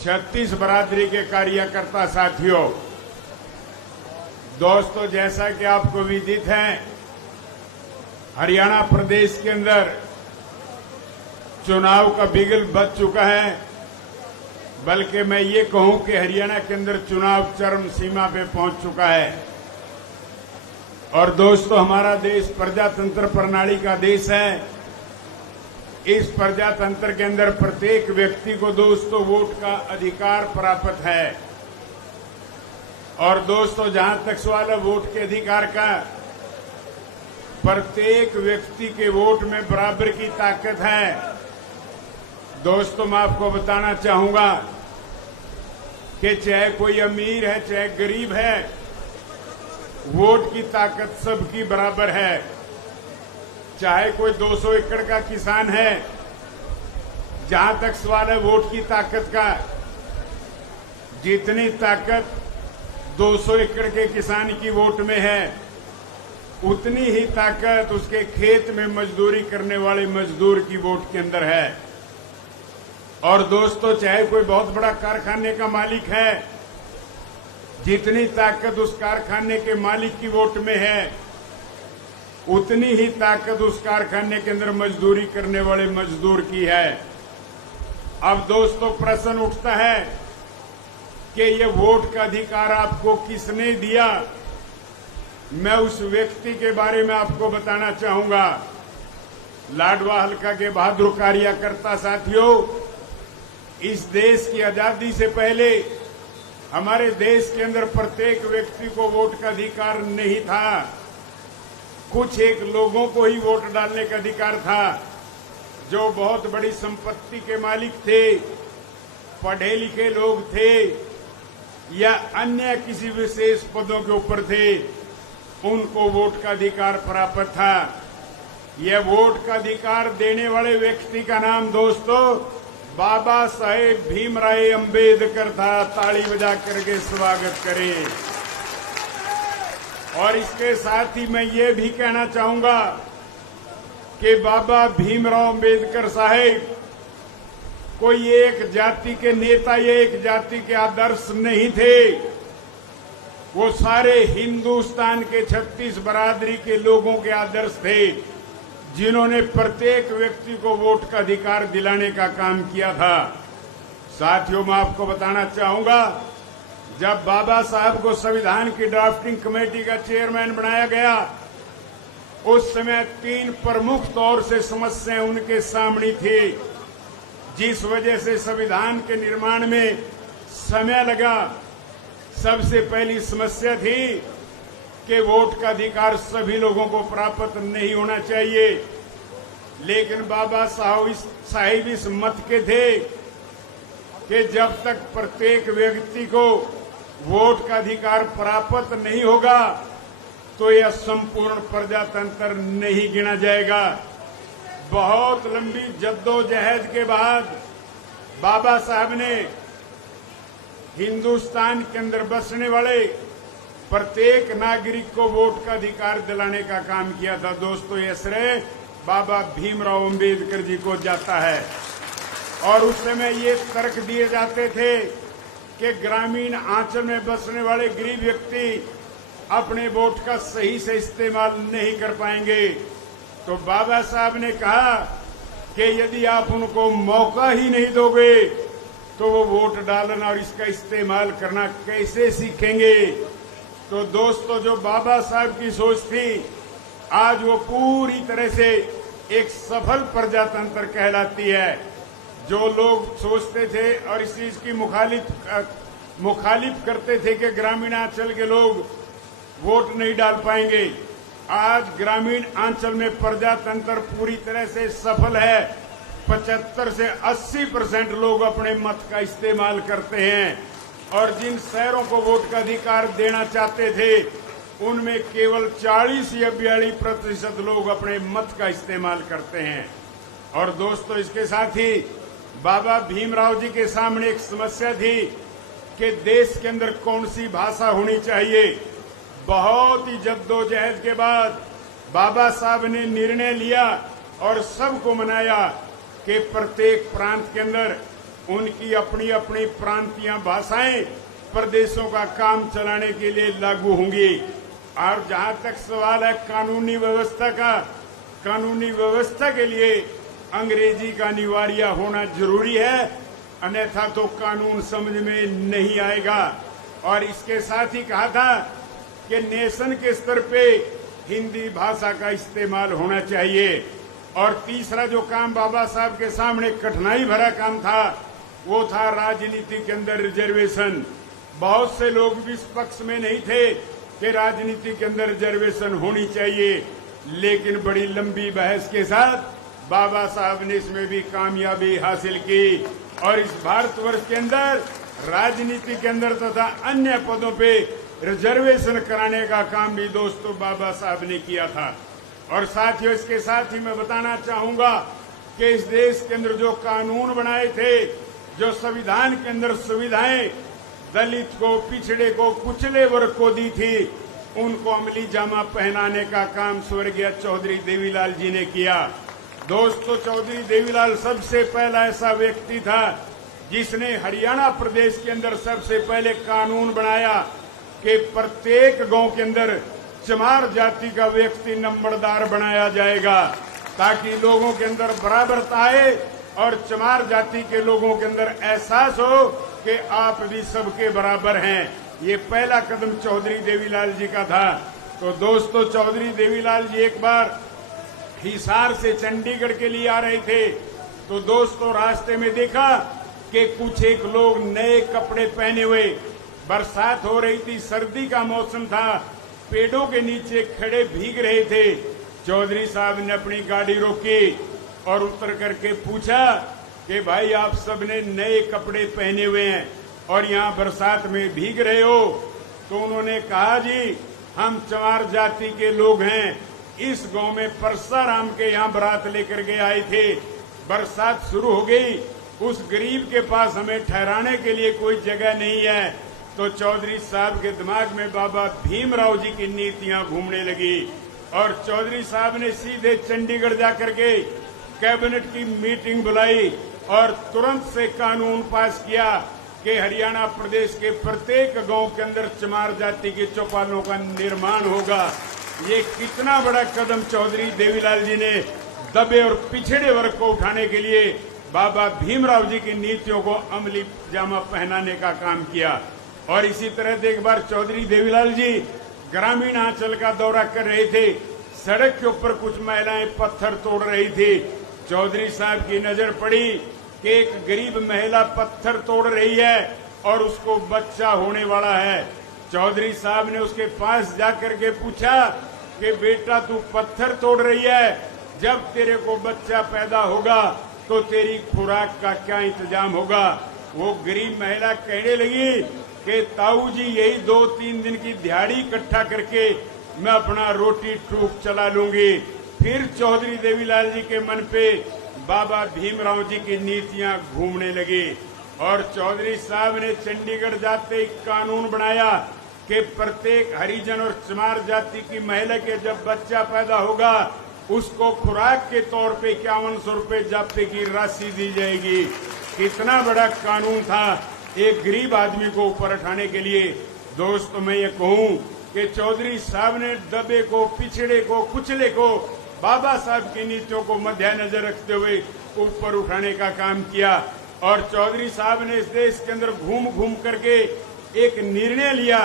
36 बरादरी के कार्यकर्ता साथियों, दोस्तों, जैसा कि आपको विदित है, हरियाणा प्रदेश के अंदर चुनाव का बिगुल बज चुका है। बल्कि मैं ये कहूं कि हरियाणा के अंदर चुनाव चरम सीमा पे पहुंच चुका है। और दोस्तों, हमारा देश प्रजातंत्र प्रणाली का देश है। इस प्रजातंत्र के अंदर प्रत्येक व्यक्ति को दोस्तों वोट का अधिकार प्राप्त है। और दोस्तों, जहां तक सवाल है वोट के अधिकार का, प्रत्येक व्यक्ति के वोट में बराबर की ताकत है। दोस्तों, मैं आपको बताना चाहूंगा कि चाहे कोई अमीर है चाहे गरीब है, वोट की ताकत सबकी बराबर है। चाहे कोई 200 एकड़ का किसान है, जहां तक सवाल है वोट की ताकत का, जितनी ताकत 200 एकड़ के किसान की वोट में है, उतनी ही ताकत उसके खेत में मजदूरी करने वाले मजदूर की वोट के अंदर है। और दोस्तों, चाहे कोई बहुत बड़ा कारखाने का मालिक है, जितनी ताकत उस कारखाने के मालिक की वोट में है, उतनी ही ताकत उस कारखाने के अंदर मजदूरी करने वाले मजदूर की है। अब दोस्तों, प्रश्न उठता है कि ये वोट का अधिकार आपको किसने दिया। मैं उस व्यक्ति के बारे में आपको बताना चाहूंगा। लाडवा हल्का के बहादुर कार्यकर्ता साथियों, इस देश की आजादी से पहले हमारे देश के अंदर प्रत्येक व्यक्ति को वोट का अधिकार नहीं था। कुछ एक लोगों को ही वोट डालने का अधिकार था, जो बहुत बड़ी संपत्ति के मालिक थे, पढ़े लिखे लोग थे या अन्य किसी विशेष पदों के ऊपर थे, उनको वोट का अधिकार प्राप्त था। यह वोट का अधिकार देने वाले व्यक्ति का नाम दोस्तों बाबा साहेब भीमराव अंबेडकर था। ताली बजा करके स्वागत करें। और इसके साथ ही मैं ये भी कहना चाहूंगा कि बाबा भीमराव अंबेडकर साहेब कोई एक जाति के नेता या एक जाति के आदर्श नहीं थे। वो सारे हिंदुस्तान के 36 बरादरी के लोगों के आदर्श थे, जिन्होंने प्रत्येक व्यक्ति को वोट का अधिकार दिलाने का काम किया था। साथियों, मैं आपको बताना चाहूंगा, जब बाबा साहब को संविधान की ड्राफ्टिंग कमेटी का चेयरमैन बनाया गया, उस समय 3 प्रमुख तौर से समस्याएं उनके सामने थी, जिस वजह से संविधान के निर्माण में समय लगा। सबसे पहली समस्या थी कि वोट का अधिकार सभी लोगों को प्राप्त नहीं होना चाहिए। लेकिन बाबा साहिब इस मत के थे कि जब तक प्रत्येक व्यक्ति को वोट का अधिकार प्राप्त नहीं होगा तो यह संपूर्ण प्रजातंत्र नहीं गिना जाएगा। बहुत लंबी जद्दोजहद के बाद बाबा साहब ने हिंदुस्तान के अंदर बसने वाले प्रत्येक नागरिक को वोट का अधिकार दिलाने का काम किया था। दोस्तों, यह श्रेय बाबा भीमराव अंबेडकर जी को जाता है। और उस समय ये तर्क दिए जाते थे कि ग्रामीण आंचल में बसने वाले गरीब व्यक्ति अपने वोट का सही से इस्तेमाल नहीं कर पाएंगे। तो बाबा साहब ने कहा कि यदि आप उनको मौका ही नहीं दोगे तो वो वोट डालना और इसका इस्तेमाल करना कैसे सीखेंगे। तो दोस्तों, जो बाबा साहब की सोच थी, आज वो पूरी तरह से एक सफल प्रजातंत्र कहलाती है। जो लोग सोचते थे और इस चीज की मुखालिफ करते थे कि ग्रामीण अंचल के लोग वोट नहीं डाल पाएंगे, आज ग्रामीण अंचल में प्रजातंत्र पूरी तरह से सफल है। 75 से 80% लोग अपने मत का इस्तेमाल करते हैं। और जिन शहरों को वोट का अधिकार देना चाहते थे, उनमें केवल 40 या 42% लोग अपने मत का इस्तेमाल करते हैं। और दोस्तों, इसके साथ ही बाबा भीमराव जी के सामने एक समस्या थी कि देश के अंदर कौन सी भाषा होनी चाहिए। बहुत ही जद्दोजहद के बाद बाबा साहब ने निर्णय लिया और सबको मनाया कि प्रत्येक प्रांत के अंदर उनकी अपनी अपनी प्रांतीय भाषाएं प्रदेशों का काम चलाने के लिए लागू होंगी। और जहां तक सवाल है कानूनी व्यवस्था का, कानूनी व्यवस्था के लिए अंग्रेजी का अनिवार्य होना जरूरी है, अन्यथा तो कानून समझ में नहीं आएगा। और इसके साथ ही कहा था कि नेशन के स्तर पे हिंदी भाषा का इस्तेमाल होना चाहिए। और तीसरा जो काम बाबा साहब के सामने कठिनाई भरा काम था वो था राजनीति के अंदर रिजर्वेशन। बहुत से लोग भी इस पक्ष में नहीं थे कि राजनीति के अंदर रिजर्वेशन होनी चाहिए, लेकिन बड़ी लंबी बहस के साथ बाबा साहब ने इसमें भी कामयाबी हासिल की। और इस भारतवर्ष के अंदर राजनीति के अंदर तथा अन्य पदों पे रिजर्वेशन कराने का काम भी दोस्तों बाबा साहब ने किया था। और साथियों, इसके साथ ही मैं बताना चाहूंगा कि इस देश के अंदर जो कानून बनाए थे, जो संविधान के अंदर सुविधाएं दलित को, पिछड़े को, कुचले वर्ग को दी थी, उनको अमली जामा पहनाने का काम स्वर्गीय चौधरी देवीलाल जी ने किया। दोस्तों, चौधरी देवीलाल सबसे पहला ऐसा व्यक्ति था जिसने हरियाणा प्रदेश के अंदर सबसे पहले कानून बनाया कि प्रत्येक गांव के अंदर चमार जाति का व्यक्ति नंबरदार बनाया जाएगा, ताकि लोगों के अंदर बराबरता आए और चमार जाति के लोगों के अंदर एहसास हो कि आप भी सबके बराबर हैं। ये पहला कदम चौधरी देवीलाल जी का था। तो दोस्तों, चौधरी देवीलाल जी एक बार हिसार से चंडीगढ़ के लिए आ रहे थे, तो दोस्तों रास्ते में देखा कि कुछ एक लोग नए कपड़े पहने हुए, बरसात हो रही थी, सर्दी का मौसम था, पेड़ों के नीचे खड़े भीग रहे थे। चौधरी साहब ने अपनी गाड़ी रोकी और उतर करके पूछा कि भाई आप सबने नए कपड़े पहने हुए हैं और यहाँ बरसात में भीग रहे हो? तो उन्होंने कहा जी हम चमार जाति के लोग हैं, इस गांव में परसाराम के यहाँ बारात लेकर के आए थे, बरसात शुरू हो गई, उस गरीब के पास हमें ठहराने के लिए कोई जगह नहीं है। तो चौधरी साहब के दिमाग में बाबा भीमराव जी की नीतियां घूमने लगी और चौधरी साहब ने सीधे चंडीगढ़ जाकर के कैबिनेट की मीटिंग बुलाई और तुरंत से कानून पास किया कि हरियाणा प्रदेश के प्रत्येक गांव के अंदर चमार जाति के चौपालों का निर्माण होगा। ये कितना बड़ा कदम चौधरी देवीलाल जी ने दबे और पिछड़े वर्ग को उठाने के लिए बाबा भीमराव जी की नीतियों को अमली जामा पहनाने का काम किया। और इसी तरह एक बार चौधरी देवीलाल जी ग्रामीण आंचल का दौरा कर रहे थे, सड़क के ऊपर कुछ महिलाएं पत्थर तोड़ रही थी। चौधरी साहब की नजर पड़ी कि एक गरीब महिला पत्थर तोड़ रही है और उसको बच्चा होने वाला है। चौधरी साहब ने उसके पास जाकर के पूछा कि बेटा तू पत्थर तोड़ रही है, जब तेरे को बच्चा पैदा होगा तो तेरी खुराक का क्या इंतजाम होगा? वो गरीब महिला कहने लगी कि ताऊ जी यही 2-3 दिन की दिहाड़ी इकट्ठा करके मैं अपना रोटी टूक चला लूंगी। फिर चौधरी देवीलाल जी के मन पे बाबा भीमराव जी की नीतियां घूमने लगी और चौधरी साहब ने चंडीगढ़ जाते एक कानून बनाया कि प्रत्येक हरिजन और चमार जाति की महिला के जब बच्चा पैदा होगा उसको खुराक के तौर पे 5100 रुपए जाप्ते की राशि दी जाएगी। कितना बड़ा कानून था एक गरीब आदमी को ऊपर उठाने के लिए। दोस्तों, मैं ये कहूं कि चौधरी साहब ने दबे को, पिछड़े को, कुचले को बाबा साहब की नीतियों को मद्देनजर रखते हुए ऊपर उठाने का काम किया। और चौधरी साहब ने इस देश के अंदर घूम घूम करके एक निर्णय लिया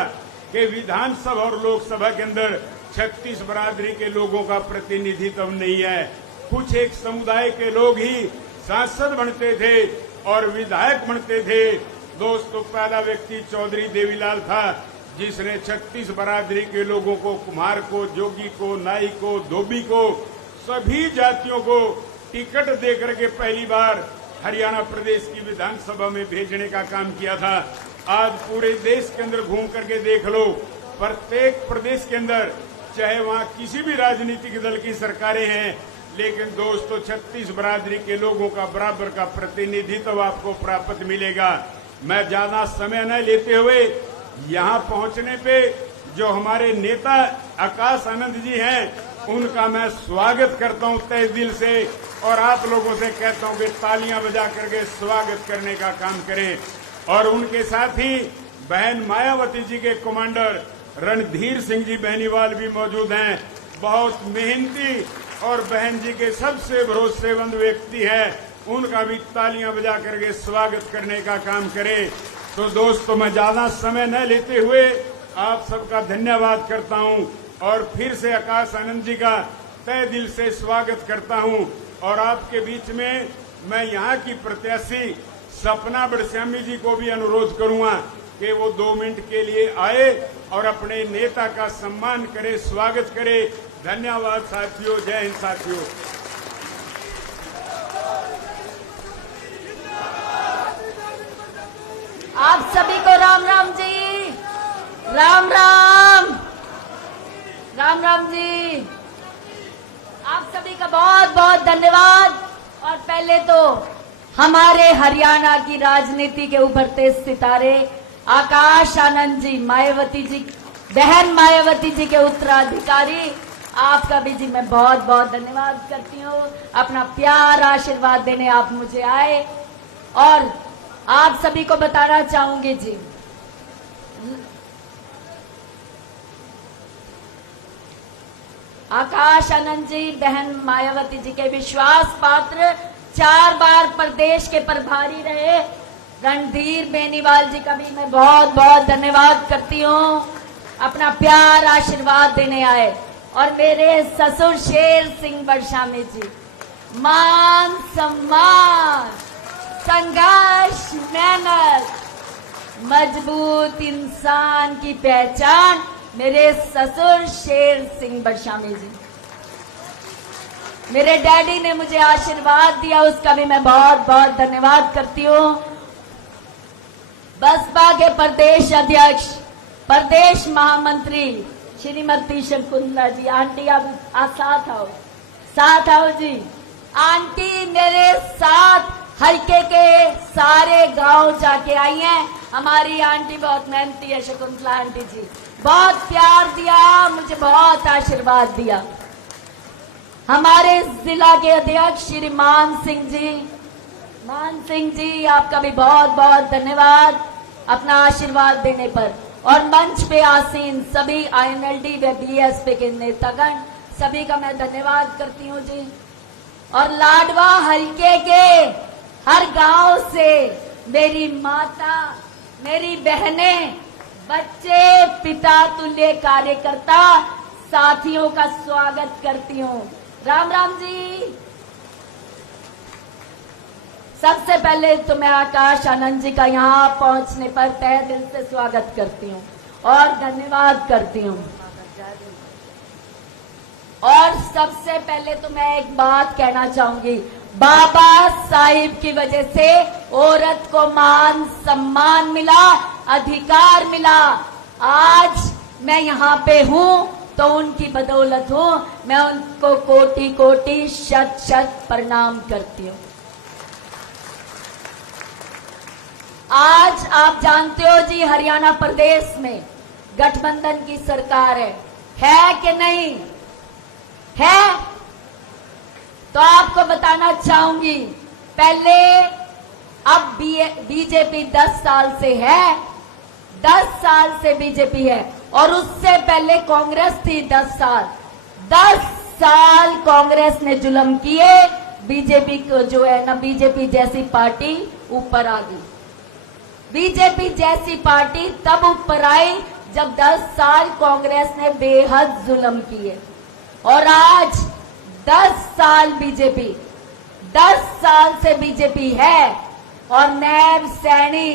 कि विधानसभा और लोकसभा के अंदर 36 बरादरी के लोगों का प्रतिनिधित्व नहीं है, कुछ एक समुदाय के लोग ही सांसद बनते थे और विधायक बनते थे। दोस्तों, पहला व्यक्ति चौधरी देवीलाल था जिसने 36 बरादरी के लोगों को, कुम्हार को, जोगी को, नाई को, धोबी को, सभी जातियों को टिकट देकर के पहली बार हरियाणा प्रदेश की विधानसभा में भेजने का काम किया था। आज पूरे देश के अंदर घूम करके देख लो, प्रत्येक प्रदेश के अंदर चाहे वहाँ किसी भी राजनीतिक दल की सरकारें हैं, लेकिन दोस्तों 36 बरादरी के लोगों का बराबर का प्रतिनिधित्व आपको प्राप्त मिलेगा। मैं ज्यादा समय न लेते हुए यहाँ पहुँचने पे जो हमारे नेता आकाश आनंद जी हैं उनका मैं स्वागत करता हूं तहे दिल से और आप लोगों से कहता हूं कि तालियां बजा करके स्वागत करने का काम करें। और उनके साथ ही बहन मायावती जी के कमांडर रणधीर सिंह जी बेनीवाल भी मौजूद हैं। बहुत मेहनती और बहन जी के सबसे भरोसेमंद व्यक्ति है, उनका भी तालियां बजा करके स्वागत करने का काम करें। तो दोस्तों, मैं ज्यादा समय न लेते हुए आप सबका धन्यवाद करता हूं और फिर से आकाश आनंद जी का तहे दिल से स्वागत करता हूं। और आपके बीच में मैं यहाँ की प्रत्याशी सपना बड़श्यामी जी को भी अनुरोध करूंगा कि वो 2 मिनट के लिए आए और अपने नेता का सम्मान करे, स्वागत करे। धन्यवाद साथियों, जय हिंद साथियों। आप सभी को राम राम जी, राम राम, राम राम जी। आप सभी का बहुत बहुत धन्यवाद। और पहले तो हमारे हरियाणा की राजनीति के उभरते सितारे आकाश आनंद जी, मायावती जी, बहन मायावती जी के उत्तराधिकारी, आपका भी जी मैं बहुत बहुत धन्यवाद करती हूँ। अपना प्यार आशीर्वाद देने आप मुझे आए। और आप सभी को बताना चाहूंगी जी, आकाश आनंद जी, बहन मायावती जी के विश्वास पात्र 4 बार प्रदेश के प्रभारी रहे रणधीर बेनीवाल जी का भी मैं बहुत बहुत धन्यवाद करती हूँ। अपना प्यार आशीर्वाद देने आए। और मेरे ससुर शेर सिंह बड़शामी जी, मान सम्मान, संघर्ष, मेहनत, मजबूत इंसान की पहचान मेरे ससुर शेर सिंह बड़शामी जी। मेरे डैडी ने मुझे आशीर्वाद दिया, उसका भी मैं बहुत बहुत धन्यवाद करती हूँ। बसपा के प्रदेश अध्यक्ष, प्रदेश महामंत्री श्रीमती शकुंतला जी, आंटी आप साथ आओ जी। आंटी मेरे साथ हल्के के सारे गांव जाके आई हैं। हमारी आंटी बहुत मेहनती है, शकुंतला आंटी जी, बहुत प्यार दिया, मुझे बहुत आशीर्वाद दिया। हमारे जिला के अध्यक्ष श्री मान सिंह जी, आपका भी बहुत बहुत धन्यवाद अपना आशीर्वाद देने पर। और मंच पे आसीन सभी INLD व BSP के नेतागण, सभी का मैं धन्यवाद करती हूँ जी। और लाडवा हल्के के हर गांव से मेरी माता, मेरी बहनें, बच्चे, पिता तुल्य कार्यकर्ता साथियों का स्वागत करती हूँ। राम राम जी। सबसे पहले तो मैं आकाश आनंद जी का यहाँ पहुंचने पर तहे दिल से स्वागत करती हूँ और धन्यवाद करती हूँ। और सबसे पहले तो मैं एक बात कहना चाहूंगी, बाबा साहिब की वजह से औरत को मान सम्मान मिला, अधिकार मिला। आज मैं यहाँ पे हूँ तो उनकी बदौलत हूँ। मैं उनको कोटि कोटि शत शत प्रणाम करती हूँ। आज आप जानते हो जी, हरियाणा प्रदेश में गठबंधन की सरकार है कि नहीं है? तो आपको बताना चाहूंगी, पहले अब बीजेपी 10 साल से है, 10 साल से बीजेपी है। और उससे पहले कांग्रेस थी 10 साल। 10 साल कांग्रेस ने जुल्म किए, बीजेपी को जो है ना, बीजेपी जैसी पार्टी ऊपर आ गई। बीजेपी जैसी पार्टी तब ऊपर आई जब 10 साल कांग्रेस ने बेहद जुल्म किए। और आज 10 साल बीजेपी, 10 साल से बीजेपी है। और नैब सैनी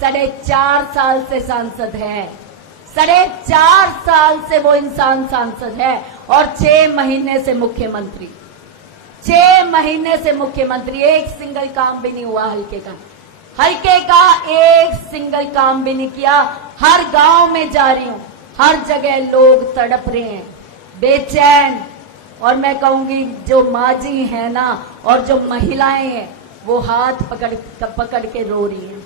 4.5 साल से सांसद है, 4.5 साल से वो इंसान सांसद है। और 6 महीने से मुख्यमंत्री, 6 महीने से मुख्यमंत्री। एक सिंगल काम भी नहीं हुआ हल्के का एक सिंगल काम भी नहीं किया। हर गांव में जा रही हूं, हर जगह लोग तड़प रहे हैं, बेचैन। और मैं कहूंगी जो माजी है ना और जो महिलाएं हैं वो हाथ पकड़ के रो रही हैं।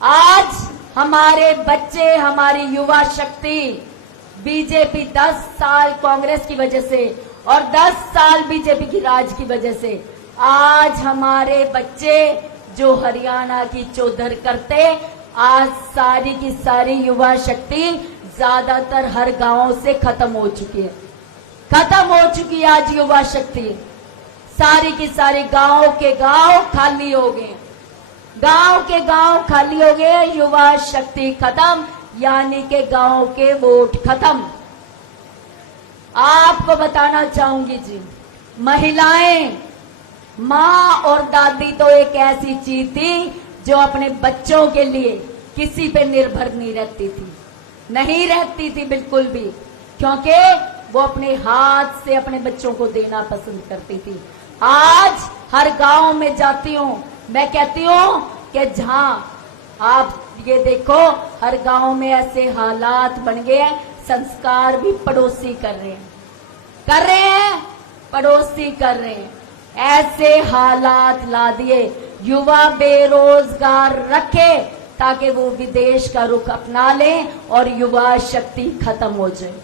आज हमारे बच्चे, हमारी युवा शक्ति, बीजेपी 10 साल कांग्रेस की वजह से और 10 साल बीजेपी की राज की वजह से आज हमारे बच्चे जो हरियाणा की चौधर करते, आज सारी की सारी युवा शक्ति ज्यादातर हर गांव से खत्म हो चुकी है। खत्म हो चुकी है आज युवा शक्ति। सारी की सारी गांव के गांव खाली हो गए, गांव के गांव खाली हो गए, युवा शक्ति खत्म, यानी के गांव के वोट खत्म। आपको बताना चाहूंगी जी, महिलाएं, माँ और दादी तो एक ऐसी चीज थी जो अपने बच्चों के लिए किसी पे निर्भर नहीं रहती थी, नहीं रहती थी बिल्कुल भी, क्योंकि वो अपने हाथ से अपने बच्चों को देना पसंद करती थी। आज हर गांव में जाती हूँ, मैं कहती हूँ कि जहां आप ये देखो, हर गांव में ऐसे हालात बन गए हैं, संस्कार भी पड़ोसी कर रहे हैं, पड़ोसी कर रहे हैं। ऐसे हालात ला दिए, युवा बेरोजगार रखे ताकि वो विदेश का रुख अपना लें और युवा शक्ति खत्म हो जाए।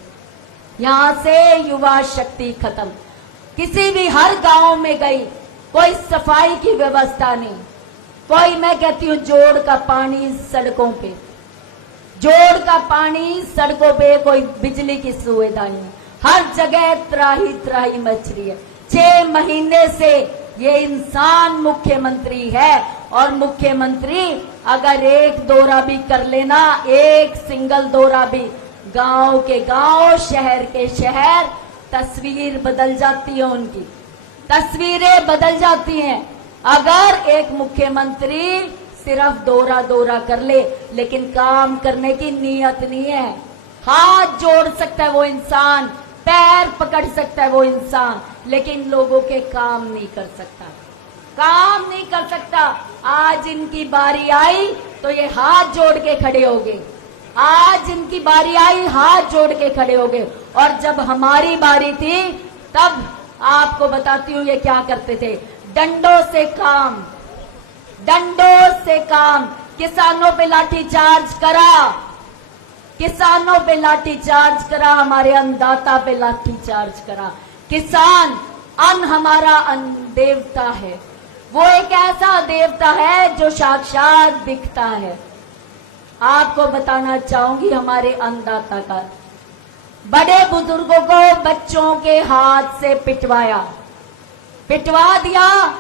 यहां से युवा शक्ति खत्म। किसी भी हर गांव में गई, कोई सफाई की व्यवस्था नहीं, कोई, मैं कहती हूँ, जोड़ का पानी सड़कों पे, जोड़ का पानी सड़कों पे, कोई बिजली की सुविधा नहीं, हर जगह त्राही त्राही मच रही है। 6 महीने से ये इंसान मुख्यमंत्री है, और मुख्यमंत्री अगर एक दौरा भी कर लेना, एक सिंगल दौरा भी, गांव के गांव, शहर के शहर, तस्वीर बदल जाती है, उनकी तस्वीरें बदल जाती हैं। अगर एक मुख्यमंत्री सिर्फ दौरा कर ले, लेकिन काम करने की नीयत नहीं है। हाथ जोड़ सकता है वो इंसान, पैर पकड़ सकता है वो इंसान, लेकिन लोगों के काम नहीं कर सकता, काम नहीं कर सकता। आज इनकी बारी आई तो ये हाथ जोड़ के खड़े हो गए, आज इनकी बारी आई, हाथ जोड़ के खड़े हो गए। और जब हमारी बारी थी, तब आपको बताती हूँ ये क्या करते थे, डंडों से काम, डंडों से काम, किसानों पे लाठीचार्ज करा, किसानों पे लाठीचार्ज करा, हमारे अन्नदाता पे लाठीचार्ज करा। किसान, अन्न हमारा अन्न देवता है, वो एक ऐसा देवता है जो साक्षात दिखता है। आपको बताना चाहूंगी हमारे अन्नदाता का, बड़े बुजुर्गों को बच्चों के हाथ से पिटवा दिया।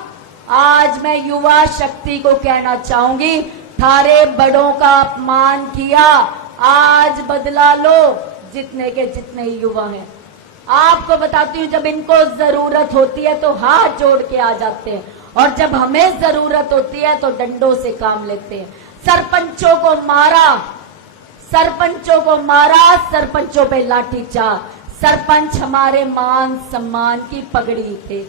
आज मैं युवा शक्ति को कहना चाहूंगी, थारे बड़ों का अपमान किया, आज बदला लो, जितने के जितने युवा हैं। आपको बताती हूँ, जब इनको जरूरत होती है तो हाथ जोड़ के आ जाते हैं, और जब हमें जरूरत होती है तो डंडों से काम लेते हैं। सरपंचों को मारा, सरपंचों पे लाठीचार्ज। सरपंच हमारे मान सम्मान की पगड़ी थे,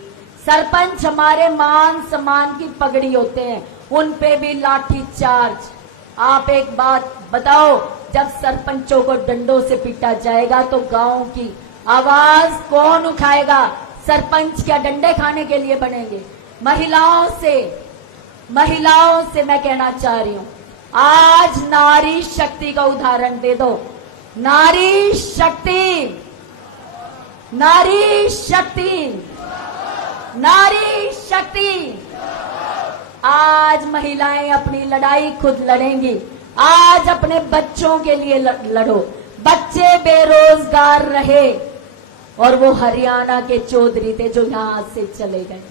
सरपंच हमारे मान सम्मान की पगड़ी होते हैं, उन पे भी लाठीचार्ज। आप एक बात बताओ, जब सरपंचों को डंडों से पीटा जाएगा तो गांव की आवाज कौन उठाएगा? सरपंच क्या डंडे खाने के लिए बनेंगे? महिलाओं से मैं कहना चाह रही हूं, आज नारी शक्ति का उदाहरण दे दो। नारी शक्ति, नारी शक्ति, नारी शक्ति। आज महिलाएं अपनी लड़ाई खुद लड़ेंगी। आज अपने बच्चों के लिए लड़ो। बच्चे बेरोजगार रहे, और वो हरियाणा के चौधरी थे जो यहां से चले गए।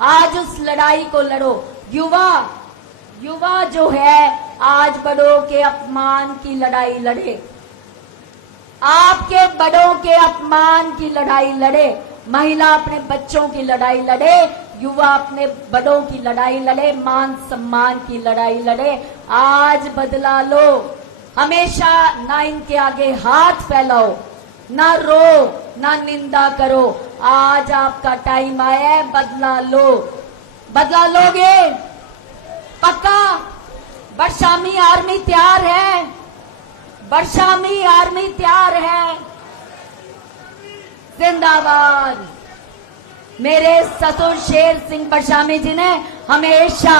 आज उस लड़ाई को लड़ो। युवा जो है, आज बड़ों के अपमान की लड़ाई लड़े, आपके बड़ों के अपमान की लड़ाई लड़े। महिला अपने बच्चों की लड़ाई लड़े, युवा अपने बड़ों की लड़ाई लड़े, मान सम्मान की लड़ाई लड़े। आज बदला लो। हमेशा ना इनके आगे हाथ फैलाओ, ना रो, ना निंदा करो। आज आपका टाइम आया है, बदला लो। बदला लोगे पक्का? बरसामी आर्मी तैयार है, बरसामी आर्मी तैयार है। जिंदाबाद। मेरे ससुर शेर सिंह बरसामी जी ने हमेशा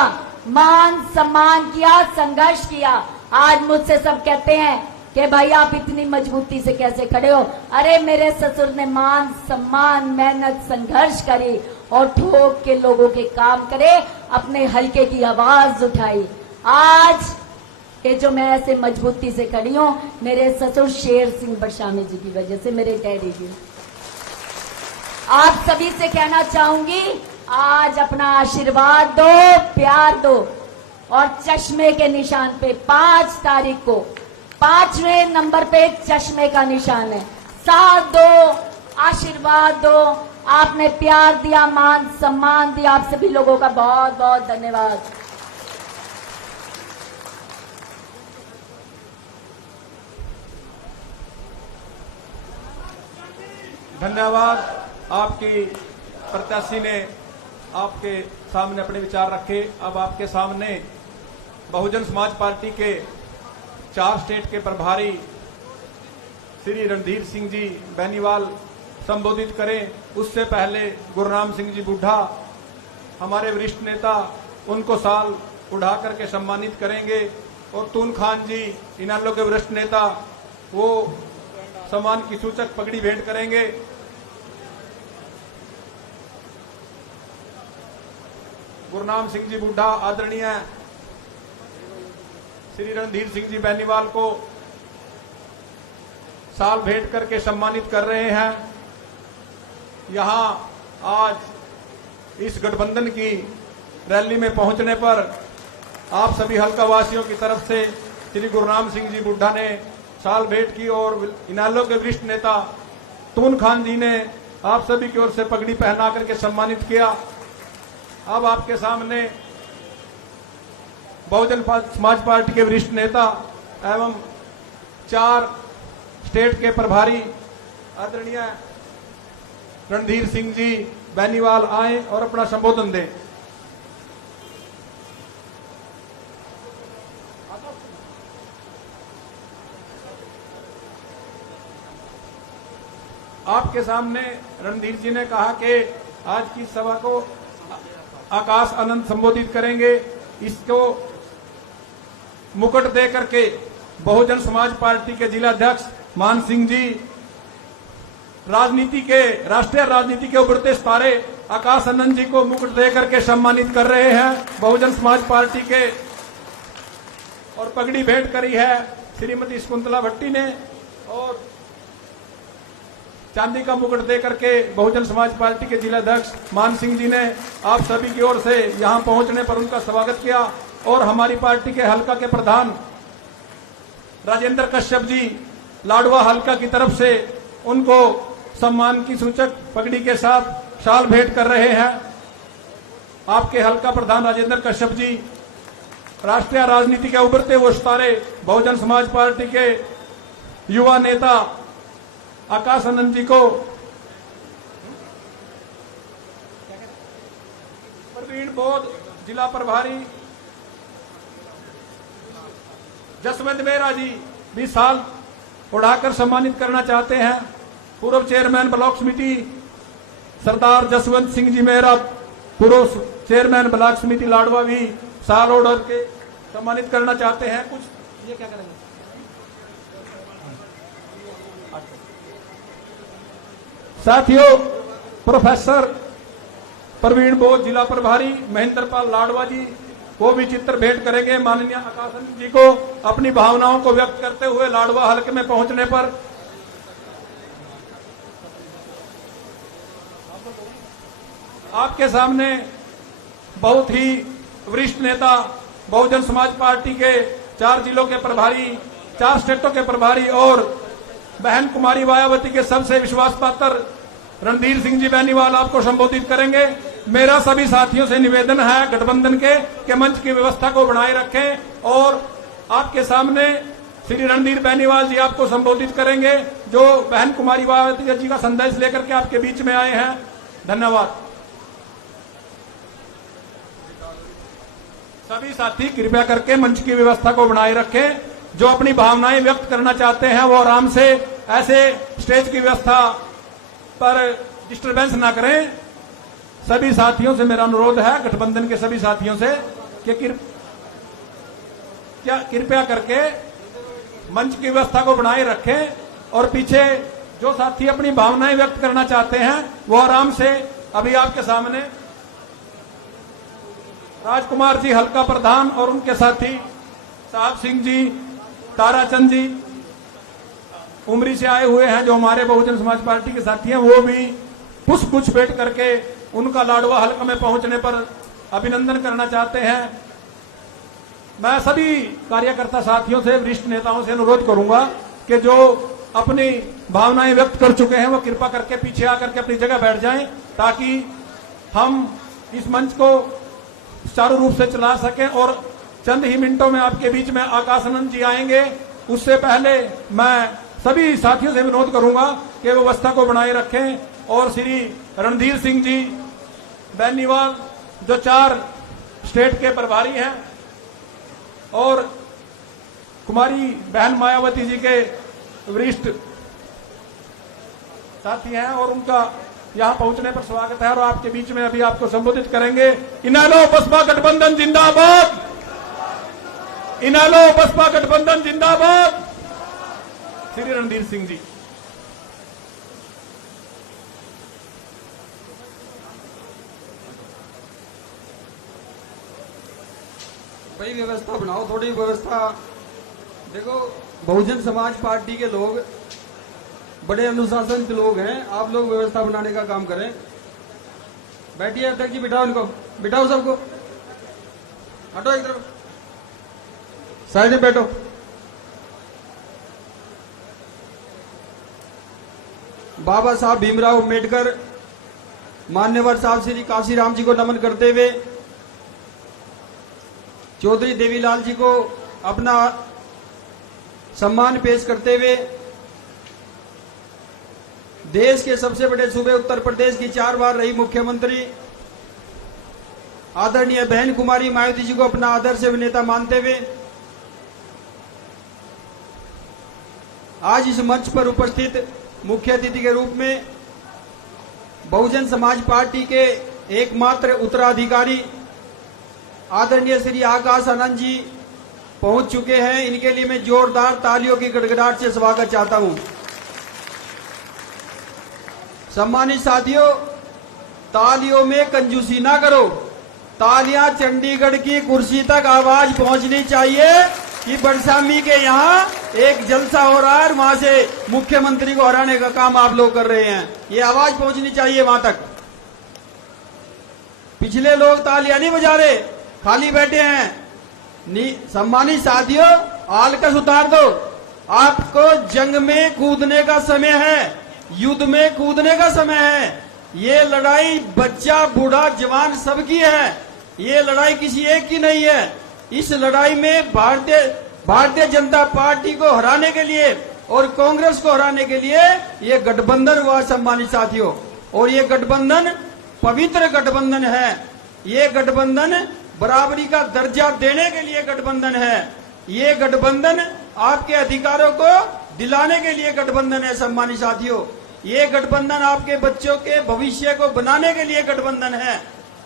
मान सम्मान किया, संघर्ष किया। आज मुझसे सब कहते हैं कि भाई आप इतनी मजबूती से कैसे खड़े हो। अरे मेरे ससुर ने मान सम्मान मेहनत संघर्ष करी और ठोक के लोगों के काम करे, अपने हलके की आवाज उठाई। आज ये जो मैं ऐसे मजबूती से खड़ी हूं, मेरे ससुर शेर सिंह बरशामी जी की वजह से, मेरे डैडी जी। आप सभी से कहना चाहूंगी, आज अपना आशीर्वाद दो, प्यार दो और चश्मे के निशान पे 5 तारीख को 5वें नंबर पे चश्मे का निशान है। साथ दो, आशीर्वाद दो। आपने प्यार दिया, मान सम्मान दिया, आप सभी लोगों का बहुत बहुत धन्यवाद। धन्यवाद। आपकी प्रत्याशी ने आपके सामने अपने विचार रखे। अब आपके सामने बहुजन समाज पार्टी के 4 स्टेट के प्रभारी श्री रणधीर सिंह जी बेनीवाल संबोधित करें। उससे पहले गुरनाम सिंह जी बुड्ढा हमारे वरिष्ठ नेता, उनको साल उड़ा करके सम्मानित करेंगे और तून खान जी इनालो के वरिष्ठ नेता, वो सम्मान की सूचक पगड़ी भेंट करेंगे। गुरनाम सिंह जी बुड्ढा आदरणीय श्री रणधीर सिंह जी बेनीवाल को साल भेंट करके सम्मानित कर रहे हैं। यहां आज इस गठबंधन की रैली में पहुंचने पर आप सभी हल्का वासियों की तरफ से श्री गुरनाम सिंह जी बुड्ढा ने साल भेंट की और इनालो के वरिष्ठ नेता तून खान जी ने आप सभी की ओर से पगड़ी पहना करके सम्मानित किया। अब आपके सामने बहुजन समाज पार्टी के वरिष्ठ नेता एवं 4 स्टेट के प्रभारी आदरणीय रणधीर सिंह जी बेनीवाल आए और अपना संबोधन दें। आपके सामने रणधीर जी ने कहा कि आज की सभा को आकाश आनंद संबोधित करेंगे। इसको मुकुट दे करके बहुजन समाज पार्टी के जिला अध्यक्ष मान सिंह जी राष्ट्रीय राजनीति के उभरते सितारे आकाश आनंद जी को मुकुट दे करके सम्मानित कर रहे हैं बहुजन समाज पार्टी के। और पगड़ी भेंट करी है श्रीमती शकुंतला भट्टी ने और चांदी का मुकुट दे करके बहुजन समाज पार्टी के जिला अध्यक्ष मान सिंह जी ने आप सभी की ओर से यहां पहुंचने पर उनका स्वागत किया। और हमारी पार्टी के हल्का के प्रधान राजेंद्र कश्यप जी लाडवा हल्का की तरफ से उनको सम्मान की सूचक पगड़ी के साथ शाल भेंट कर रहे हैं। आपके हल्का प्रधान राजेंद्र कश्यप जी राष्ट्रीय राजनीति के उभरते हुए सितारे बहुजन समाज पार्टी के युवा नेता आकाश आनंद जी को प्रवीण बोध जिला प्रभारी जसवंत मेहरा जी भी साल उड़ाकर सम्मानित करना चाहते हैं। पूर्व चेयरमैन ब्लॉक समिति सरदार जसवंत सिंह जी मेहरा, पूर्व चेयरमैन ब्लॉक समिति लाडवा भी साल उड़ा के सम्मानित करना चाहते हैं। कुछ ये क्या करेंगे? साथियों, प्रोफेसर प्रवीण बोध जिला प्रभारी महेंद्रपाल लाडवा जी वो भी चित्र भेंट करेंगे। माननीय आकाश आनंद जी को अपनी भावनाओं को व्यक्त करते हुए लाडवा हल्के में पहुंचने पर आपके सामने बहुत ही वरिष्ठ नेता बहुजन समाज पार्टी के 4 जिलों के प्रभारी, 4 स्टेटों के प्रभारी और बहन कुमारी मायावती के सबसे विश्वास पात्र रणधीर सिंह जी बेनीवाल आपको संबोधित करेंगे। मेरा सभी साथियों से निवेदन है गठबंधन के मंच की व्यवस्था को बनाए रखें और आपके सामने श्री रणधीर बेनीवाल जी आपको संबोधित करेंगे, जो बहन कुमारी मायावती जी का संदेश लेकर के आपके बीच में आए हैं। धन्यवाद। सभी साथी कृपया करके मंच की व्यवस्था को बनाए रखें। जो अपनी भावनाएं व्यक्त करना चाहते हैं वो आराम से ऐसे स्टेज की व्यवस्था पर डिस्टरबेंस ना करें। सभी साथियों से मेरा अनुरोध है, गठबंधन के सभी साथियों से, कि कृपया करके मंच की व्यवस्था को बनाए रखें और पीछे जो साथी अपनी भावनाएं व्यक्त करना चाहते हैं वो आराम से, अभी आपके सामने राजकुमार जी हल्का प्रधान और उनके साथी साहब सिंह जी, ताराचंद जी उमरी से आए हुए हैं जो हमारे बहुजन समाज पार्टी के साथी हैं, वो भी पुष्प गुच्छ भेंट करके उनका लाडवा हल्का में पहुंचने पर अभिनंदन करना चाहते हैं। मैं सभी कार्यकर्ता साथियों से, वरिष्ठ नेताओं से अनुरोध करूंगा कि जो अपनी भावनाएं व्यक्त कर चुके हैं वो कृपा करके पीछे आकर के अपनी जगह बैठ जाएं, ताकि हम इस मंच को सुचारू रूप से चला सकें। और चंद ही मिनटों में आपके बीच में आकाशानंद जी आएंगे। उससे पहले मैं सभी साथियों से अनुरोध करूंगा कि व्यवस्था को बनाए रखें और श्री रणधीर सिंह जी बैनीवाल जो 4 स्टेट के प्रभारी हैं और कुमारी बहन मायावती जी के वरिष्ठ साथी हैं और उनका यहां पहुंचने पर स्वागत है और आपके बीच में अभी आपको संबोधित करेंगे। इनेलो बसपा गठबंधन जिंदाबाद, इनेलो बसपा गठबंधन जिंदाबाद। श्री रणधीर सिंह जी। भाई व्यवस्था बनाओ, थोड़ी व्यवस्था। देखो बहुजन समाज पार्टी के लोग बड़े अनुशासन के लोग हैं, आप लोग व्यवस्था बनाने का काम करें। बैठिए अध्यक्ष जी, बिठाओ इनको, बिठाओ सबको, हटो एक तरफ, साइड में बैठो। बाबा साहब भीमराव अम्बेडकर, मान्यवर साहब श्री काशीराम जी को नमन करते हुए चौधरी देवीलाल जी को अपना सम्मान पेश करते हुए देश के सबसे बड़े सूबे उत्तर प्रदेश की 4 बार रही मुख्यमंत्री आदरणीय बहन कुमारी मायावती जी को अपना आदर्श नेता मानते हुए आज इस मंच पर उपस्थित मुख्य अतिथि के रूप में बहुजन समाज पार्टी के एकमात्र उत्तराधिकारी आदरणीय श्री आकाश आनंद जी पहुंच चुके हैं। इनके लिए मैं जोरदार तालियों की गड़गड़ाहट से स्वागत चाहता हूं। सम्मानित साथियों, तालियों में कंजूसी ना करो, तालियां चंडीगढ़ की कुर्सी तक आवाज पहुंचनी चाहिए कि बड़सामी के यहाँ एक जलसा हो रहा है और वहां से मुख्यमंत्री को हराने का काम आप लोग कर रहे हैं। ये आवाज पहुंचनी चाहिए वहां तक। पिछले लोग तालियां नहीं बजा रहे, खाली बैठे हैं। सम्मानित साथियों, आलकस उतार दो। आपको जंग में कूदने का समय है, युद्ध में कूदने का समय है। ये लड़ाई बच्चा बूढ़ा जवान सबकी है, ये लड़ाई किसी एक की नहीं है। इस लड़ाई में भारतीय जनता पार्टी को हराने के लिए और कांग्रेस को हराने के लिए ये गठबंधन हुआ सम्मानित साथियों। और ये गठबंधन पवित्र गठबंधन है, ये गठबंधन बराबरी का दर्जा देने के लिए गठबंधन है, ये गठबंधन आपके अधिकारों को दिलाने के लिए गठबंधन है सम्मानित साथियों। ये गठबंधन आपके बच्चों के भविष्य को बनाने के लिए गठबंधन है।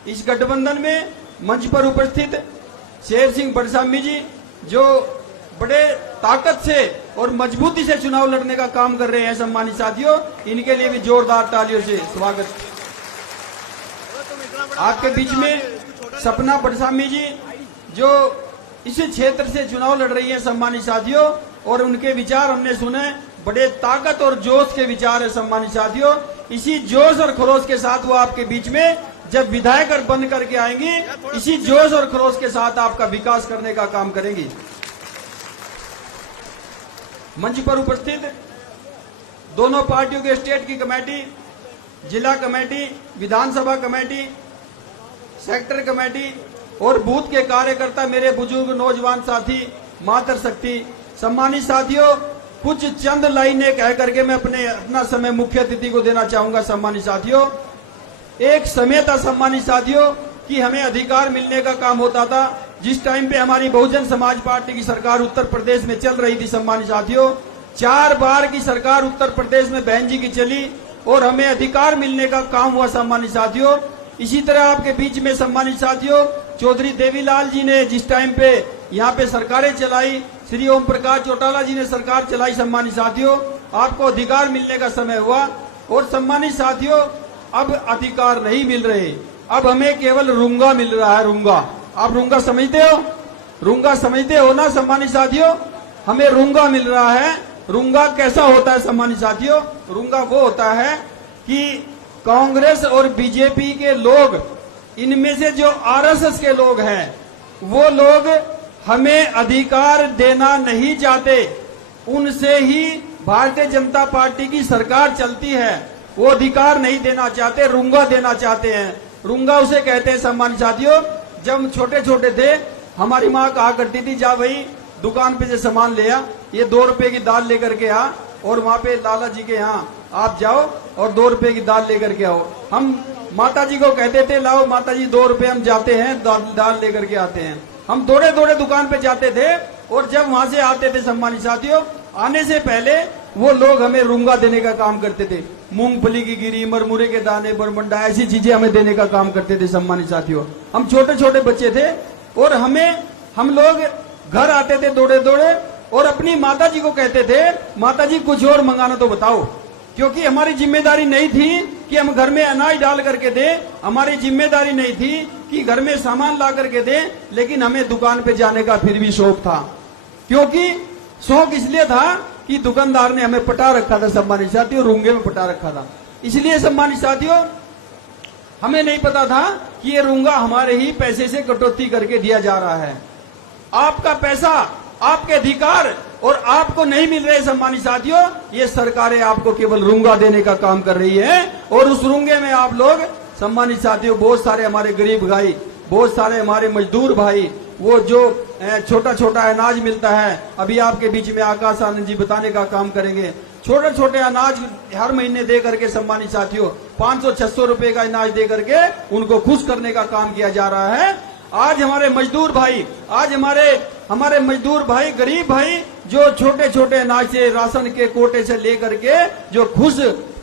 इस गठबंधन में मंच पर उपस्थित शेर सिंह बड़सामी जी जो बड़े ताकत से और मजबूती से चुनाव लड़ने का काम कर रहे हैं सम्मानित साथियों, इनके लिए भी जोरदार तालियों से स्वागत। आपके बीच में सपना बड़सामी जी जो इस क्षेत्र से चुनाव लड़ रही है सम्मानित साथियों, और उनके विचार हमने सुने, बड़े ताकत और जोश के विचार है सम्मानित साथियों। इसी जोश और खरोश के साथ वो आपके बीच में जब विधायक बन करके आएंगी, इसी जोश और खरोश के साथ आपका विकास करने का काम करेंगी। मंच पर उपस्थित दोनों पार्टियों के स्टेट की कमेटी, जिला कमेटी, विधानसभा कमेटी, सेक्टर कमेटी और बूथ के कार्यकर्ता, मेरे बुजुर्ग नौजवान साथी, मातृशक्ति, सम्मानित साथियों, कुछ चंद लाइनें कह करके मैं अपना समय मुख्य अतिथि को देना चाहूंगा। सम्मानित साथियों, एक समय था सम्मानित साथियों कि हमें अधिकार मिलने का काम होता था। जिस टाइम पे हमारी बहुजन समाज पार्टी की सरकार उत्तर प्रदेश में चल रही थी सम्मानित साथियों, 4 बार की सरकार उत्तर प्रदेश में बहन जी की चली और हमें अधिकार मिलने का काम हुआ सम्मानित साथियों। इसी तरह आपके बीच में सम्मानित साथियों, चौधरी देवीलाल जी ने जिस टाइम पे यहाँ पे सरकारें चलाई, श्री ओम प्रकाश चौटाला जी ने सरकार चलाई। सम्मानित साथियों, आपको अधिकार मिलने का समय हुआ और सम्मानित साथियों अब अधिकार नहीं मिल रहे, अब हमें केवल रूंगा मिल रहा है। रूंगा, आप रूंगा समझते हो? रूंगा समझते हो ना सम्मानित साथियों? हमें रूंगा मिल रहा है। रूंगा कैसा होता है सम्मानित साथियों? रूंगा वो होता है कि कांग्रेस और बीजेपी के लोग, इनमें से जो आरएसएस के लोग हैं, वो लोग हमें अधिकार देना नहीं चाहते। उनसे ही भारतीय जनता पार्टी की सरकार चलती है। वो अधिकार नहीं देना चाहते, रूंगा देना चाहते हैं। रूंगा उसे कहते हैं सम्मानित साथियों। जब हम छोटे छोटे थे, हमारी माँ कहा करती थी, जा भाई दुकान पे से सामान ले आ, ये 2 रुपए की दाल लेकर के आ, और वहां पे लाला जी के यहाँ आप जाओ और 2 रुपए की दाल लेकर के आओ। हम माता जी को कहते थे, लाओ माता जी 2 रुपए, हम जाते हैं दाल लेकर के आते हैं। हम दौड़े दौड़े दुकान पे जाते थे, और जब वहां से आते थे सम्मानित साथियों, आने से पहले वो लोग हमें रूंगा देने का काम करते थे। मूंगफली की गिरी, मरमुरे के दाने, बरमंडा, ऐसी चीजें हमें देने का काम करते थे सम्मानित साथियों। हम छोटे छोटे बच्चे थे, और हम लोग घर आते थे दौड़े दौड़े, और अपनी माता जी को कहते थे, माता जी कुछ और मंगाना तो बताओ, क्योंकि हमारी जिम्मेदारी नहीं थी कि हम घर में अनाज डाल करके दें, हमारी जिम्मेदारी नहीं थी कि घर में सामान ला करके दें, लेकिन हमें दुकान पे जाने का फिर भी शौक था। क्योंकि शौक इसलिए था कि दुकानदार ने हमें पटा रखा था सम्मानित साथियों, रूंगे में पटा रखा था। इसलिए सम्मानित साथियों, हमें नहीं पता था कि ये रूंगा हमारे ही पैसे से कटौती करके दिया जा रहा है। आपका पैसा, आपके अधिकार और आपको नहीं मिल रहे सम्मानित साथियों। ये सरकारें आपको केवल रूंगा देने का काम कर रही है, और उस रूंगे में आप लोग सम्मानित साथियों, बहुत सारे हमारे गरीब भाई, बहुत सारे हमारे मजदूर भाई, वो जो छोटा छोटा अनाज मिलता है, अभी आपके बीच में आकाश आनंद जी बताने का काम करेंगे। छोटे छोटे अनाज हर महीने दे करके सम्मानित साथियों 500-600 रुपए का अनाज दे करके उनको खुश करने का काम किया जा रहा है। आज हमारे मजदूर भाई, आज हमारे मजदूर भाई, गरीब भाई, जो छोटे छोटे अनाज से, राशन के कोटे से लेकर के जो खुश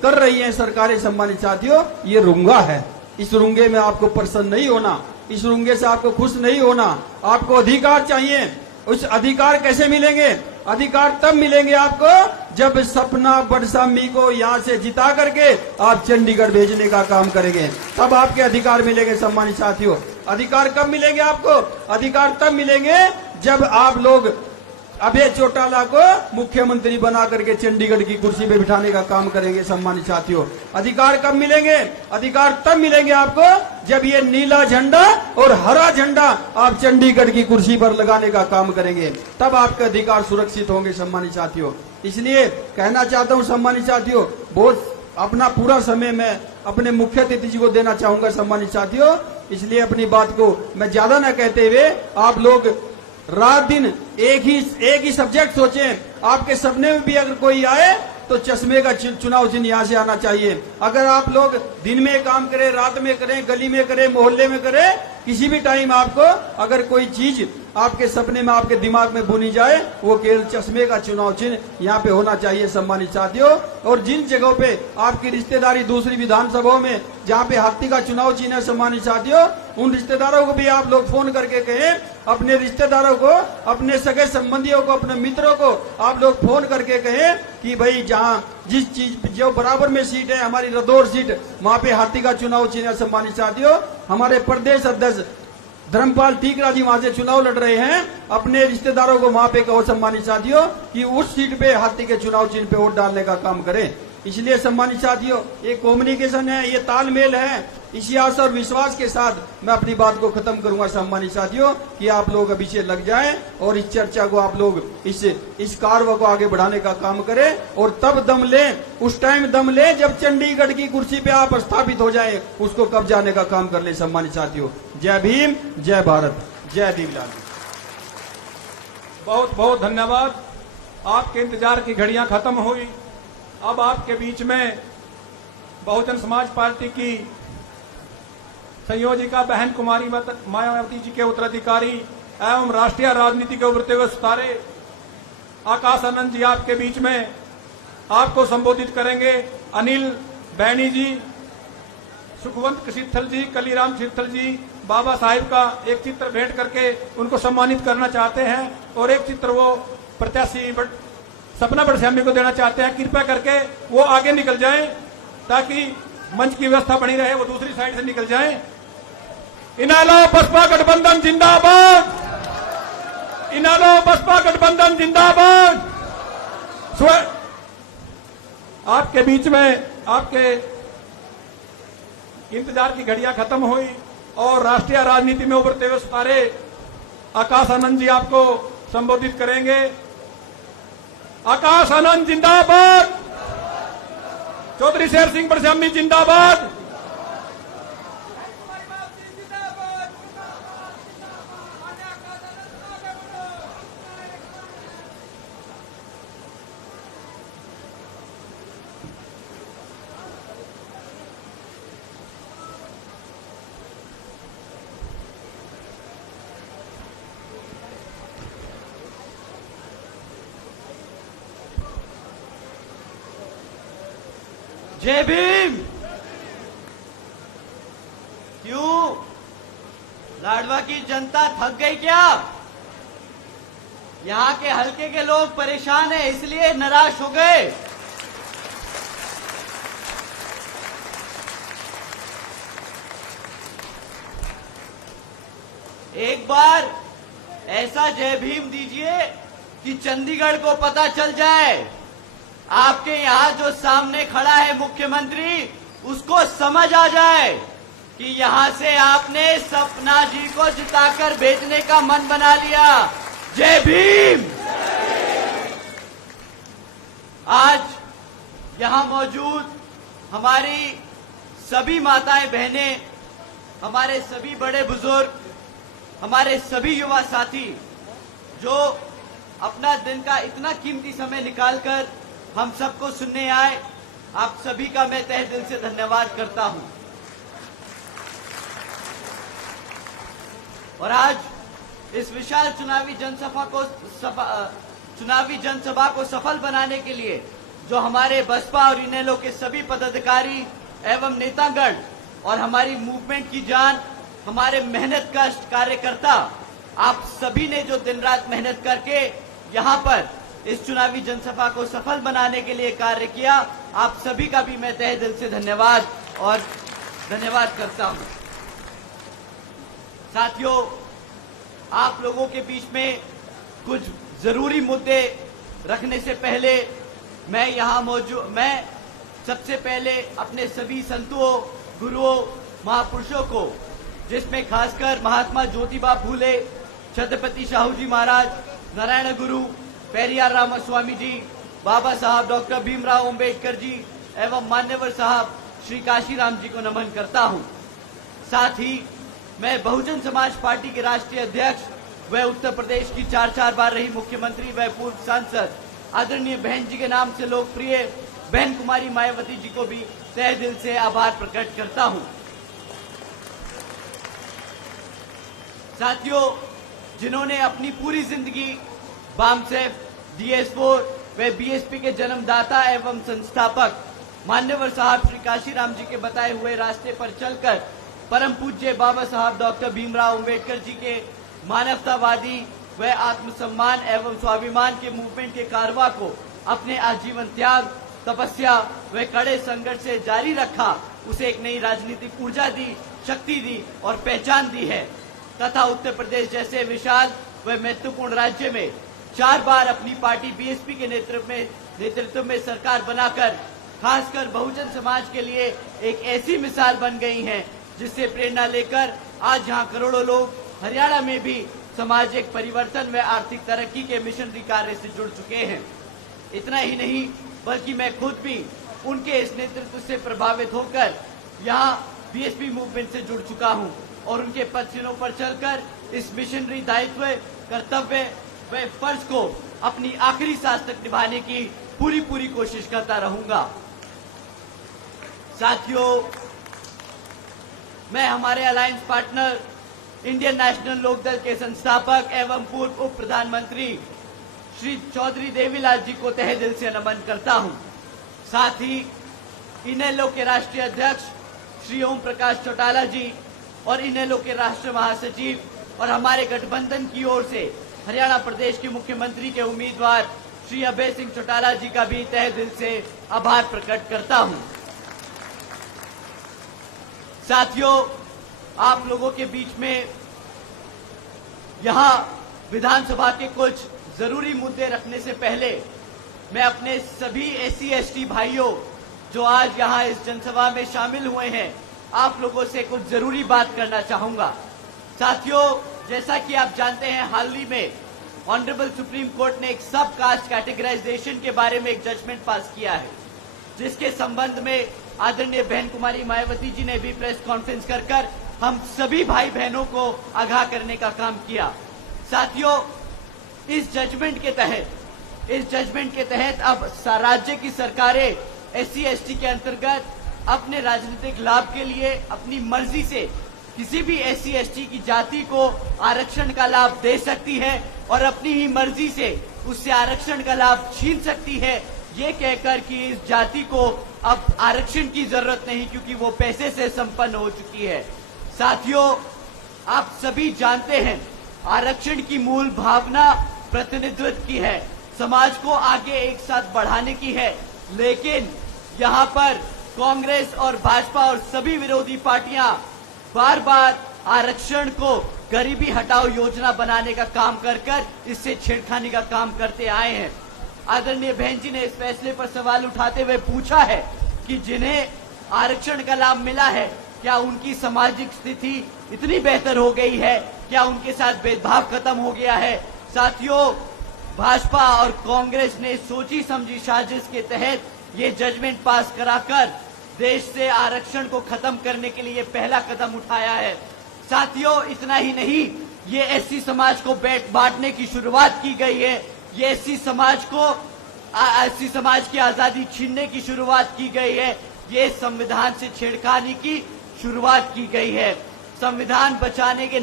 कर रही है सरकारें सम्मानित साथियों, ये रूंगा है। इस रूंगे में आपको प्रसन्न नहीं होना, इस रूंगे से आपको खुश नहीं होना। आपको अधिकार चाहिए। उस अधिकार कैसे मिलेंगे? अधिकार तब मिलेंगे आपको जब सपना बड़सामी को यहाँ से जिता करके आप चंडीगढ़ भेजने का काम करेंगे, तब आपके अधिकार मिलेंगे सम्मानित साथियों। अधिकार कब मिलेंगे आपको? अधिकार तब मिलेंगे जब आप लोग अभय चौटाला को मुख्यमंत्री बना करके चंडीगढ़ की कुर्सी पे बिठाने का काम करेंगे सम्मानित साथियों। अधिकार कब मिलेंगे? अधिकार तब मिलेंगे आपको जब ये नीला झंडा और हरा झंडा आप चंडीगढ़ की कुर्सी पर लगाने का काम करेंगे, तब आपके अधिकार सुरक्षित होंगे सम्मानित साथियों। इसलिए कहना चाहता हूं सम्मानित साथियों, बहुत अपना पूरा समय मैं अपने मुख्य अतिथि जी को देना चाहूंगा सम्मानित साथियों। इसलिए अपनी बात को मैं ज्यादा न कहते हुए, आप लोग रात दिन एक ही सब्जेक्ट सोचें। आपके सपने में भी अगर कोई आए तो चश्मे का चुनाव चिन्ह यहाँ से आना चाहिए। अगर आप लोग दिन में काम करें, रात में करें, गली में करें, मोहल्ले में करें, किसी भी टाइम आपको अगर कोई चीज आपके सपने में, आपके दिमाग में बुनी जाए, वो केवल चश्मे का चुनाव चिन्ह यहाँ पे होना चाहिए सम्मानित साथियों। और जिन जगहों पे आपकी रिश्तेदारी दूसरी विधानसभाओं में जहाँ पे हाथी का चुनाव चिन्ह है सम्मानित साथियों, उन रिश्तेदारों को भी आप लोग फोन करके कहें, अपने रिश्तेदारों को, अपने सगे संबंधियों को, अपने मित्रों को आप लोग फोन करके कहें कि भाई जहाँ जिस चीज जो बराबर में सीट है, हमारी रदौर सीट, वहां पे हाथी का चुनाव चिन्ह है सम्मानित साथियों। हमारे प्रदेश अध्यक्ष धर्मपाल टीकरा जी वहां से चुनाव लड़ रहे हैं। अपने रिश्तेदारों को वहां पे कहो सम्मानित साथियों कि उस सीट पे हाथी के चुनाव चिन्ह पे वोट डालने का काम करें। इसलिए सम्मानित साथियों, ये कम्युनिकेशन है, ये तालमेल है। इसी आशा और विश्वास के साथ मैं अपनी बात को खत्म करूंगा सम्मानित साथियों कि आप लोग अभी से लग जाएं और इस चर्चा को आप लोग इस कार्य को आगे बढ़ाने का काम करें, और तब दम लें, उस टाइम दम लें जब चंडीगढ़ की कुर्सी पे आप स्थापित हो जाए, उसको कब जाने का काम कर ले सम्मानित साथियों। जय भीम, जय भारत, जय दीनदयाल। बहुत बहुत धन्यवाद। आपके इंतजार की घड़ियां खत्म हुई। अब आपके बीच में बहुजन समाज पार्टी की संयोजिका बहन कुमारी मायावती जी के उत्तराधिकारी एवं राष्ट्रीय राजनीति के उभरते हुए सितारे आकाश आनंद जी आपके बीच में आपको संबोधित करेंगे। अनिल बैनी जी, सुखवंत शिथल जी, कलीराम शिथल जी, बाबा साहिब का एक चित्र भेंट करके उनको सम्मानित करना चाहते हैं और एक चित्र वो प्रत्याशी सपना बड़श्यामी को देना चाहते हैं। कृपया करके वो आगे निकल जाएं ताकि मंच की व्यवस्था बनी रहे, वो दूसरी साइड से निकल जाएं। इनेलो बसपा गठबंधन जिंदाबाद, इनेलो बसपा गठबंधन जिंदाबाद। आपके बीच में आपके इंतजार की घड़ियां खत्म हुई और राष्ट्रीय राजनीति में उभरते हुए सितारे आकाश आनंद जी आपको संबोधित करेंगे। आकाश आनंद जिंदाबाद, चौधरी शेर सिंह बड़श्यामी जिंदाबाद। जय भीम। क्यों लाडवा की जनता थक गई क्या? यहाँ के हलके के लोग परेशान हैं, इसलिए निराश हो गए। एक बार ऐसा जय भीम दीजिए कि चंडीगढ़ को पता चल जाए। आपके यहाँ जो सामने खड़ा है मुख्यमंत्री, उसको समझ आ जाए कि यहाँ से आपने सपना जी को जिताकर भेजने का मन बना लिया। जय भीम। आज यहाँ मौजूद हमारी सभी माताएं बहनें, हमारे सभी बड़े बुजुर्ग, हमारे सभी युवा साथी जो अपना दिन का इतना कीमती समय निकालकर हम सबको सुनने आए, आप सभी का मैं तहे दिल से धन्यवाद करता हूं। और आज इस विशाल चुनावी जनसभा को सफल बनाने के लिए जो हमारे बसपा और इनेलो के सभी पदाधिकारी एवं नेतागण और हमारी मूवमेंट की जान, हमारे मेहनत कष्ट कार्यकर्ता, आप सभी ने जो दिन रात मेहनत करके यहाँ पर इस चुनावी जनसभा को सफल बनाने के लिए कार्य किया, आप सभी का भी मैं तहे दिल से धन्यवाद करता हूं। साथियों, आप लोगों के बीच में कुछ जरूरी मुद्दे रखने से पहले मैं सबसे पहले अपने सभी संतों, गुरुओं, महापुरुषों को, जिसमें खासकर महात्मा ज्योतिबा फूले, छत्रपति शाहू जी महाराज, नारायण गुरु पेरियार रामास्वामी जी, बाबा साहब डॉक्टर भीमराव अंबेडकर जी एवं मान्यवर साहब श्री काशीराम जी को नमन करता हूं। साथ ही मैं बहुजन समाज पार्टी के राष्ट्रीय अध्यक्ष व उत्तर प्रदेश की 4 बार रही मुख्यमंत्री व पूर्व सांसद आदरणीय बहन जी के नाम से लोकप्रिय बहन कुमारी मायावती जी को भी तहे दिल से आभार प्रकट करता हूं। साथियों, जिन्होंने अपनी पूरी जिंदगी बामसेफ, DS4 व बीएसपी के जन्मदाता एवं संस्थापक मान्यवर साहब श्री काशीराम जी के बताए हुए रास्ते पर चलकर परम पूज्य बाबा साहब डॉक्टर भीमराव अंबेडकर जी के मानवतावादी व आत्मसम्मान एवं स्वाभिमान के मूवमेंट के कारवा को अपने आजीवन त्याग, तपस्या व कड़े संघर्ष से जारी रखा, उसे एक नई राजनीतिक ऊर्जा दी, शक्ति दी और पहचान दी है तथा उत्तर प्रदेश जैसे विशाल व महत्वपूर्ण राज्य में 4 बार अपनी पार्टी बीएसपी के नेतृत्व में सरकार बनाकर खासकर बहुजन समाज के लिए एक ऐसी मिसाल बन गई हैं, जिससे प्रेरणा लेकर आज यहाँ करोड़ों लोग हरियाणा में भी सामाजिक परिवर्तन व आर्थिक तरक्की के मिशनरी कार्य से जुड़ चुके हैं। इतना ही नहीं, बल्कि मैं खुद भी उनके इस नेतृत्व से प्रभावित होकर यहाँ बीएसपी मूवमेंट से जुड़ चुका हूँ और उनके पदचिन्हों पर चलकर इस मिशनरी दायित्व, कर्तव्य व फर्ज को अपनी आखिरी सांस तक निभाने की पूरी कोशिश करता रहूंगा। साथियों, मैं हमारे alliance partner Indian national Lokdal के संस्थापक एवं पूर्व उप प्रधानमंत्री श्री चौधरी देवीलाल जी को तहे दिल से नमन करता हूं। साथ ही इनेलो के राष्ट्रीय अध्यक्ष श्री ओम प्रकाश चौटाला जी और इनेलो के राष्ट्रीय महासचिव और हमारे गठबंधन की ओर से हरियाणा प्रदेश के मुख्यमंत्री के उम्मीदवार श्री अभय सिंह चौटाला जी का भी तहे दिल से आभार प्रकट करता हूं। साथियों, आप लोगों के बीच में यहां विधानसभा के कुछ जरूरी मुद्दे रखने से पहले मैं अपने सभी SC ST भाइयों जो आज यहां इस जनसभा में शामिल हुए हैं, आप लोगों से कुछ जरूरी बात करना चाहूंगा। साथियों, जैसा कि आप जानते हैं, हाल ही में ऑनरेबल सुप्रीम कोर्ट ने एक सब कास्ट कैटेगराइजेशन के बारे में एक जजमेंट पास किया है, जिसके संबंध में आदरणीय बहन कुमारी मायावती जी ने भी प्रेस कॉन्फ्रेंस कर हम सभी भाई बहनों को आगाह करने का काम किया। साथियों, इस जजमेंट के तहत अब राज्य की सरकारें SC ST के अंतर्गत अपने राजनीतिक लाभ के लिए अपनी मर्जी से किसी भी SC ST की जाति को आरक्षण का लाभ दे सकती है और अपनी ही मर्जी से उससे आरक्षण का लाभ छीन सकती है, ये कहकर कि इस जाति को अब आरक्षण की जरूरत नहीं क्योंकि वो पैसे से संपन्न हो चुकी है। साथियों, आप सभी जानते हैं, आरक्षण की मूल भावना प्रतिनिधित्व की है, समाज को आगे एक साथ बढ़ाने की है, लेकिन यहाँ पर कांग्रेस और भाजपा और सभी विरोधी पार्टियां बार बार आरक्षण को गरीबी हटाओ योजना बनाने का काम कर इससे छेड़खानी का काम करते आए हैं। आदरणीय बहन जी ने इस फैसले पर सवाल उठाते हुए पूछा है कि जिन्हें आरक्षण का लाभ मिला है, क्या उनकी सामाजिक स्थिति इतनी बेहतर हो गई है, क्या उनके साथ भेदभाव खत्म हो गया है। साथियों, भाजपा और कांग्रेस ने सोची समझी साजिश के तहत ये जजमेंट पास कराकर देश से आरक्षण को खत्म करने के लिए पहला कदम उठाया है। साथियों, इतना ही नहीं, ये SC समाज को बांटने की शुरुआत की गई है, ये SC समाज की आजादी छीनने की शुरुआत की गई है, ये संविधान से छेड़खानी की शुरुआत की गई है। संविधान बचाने के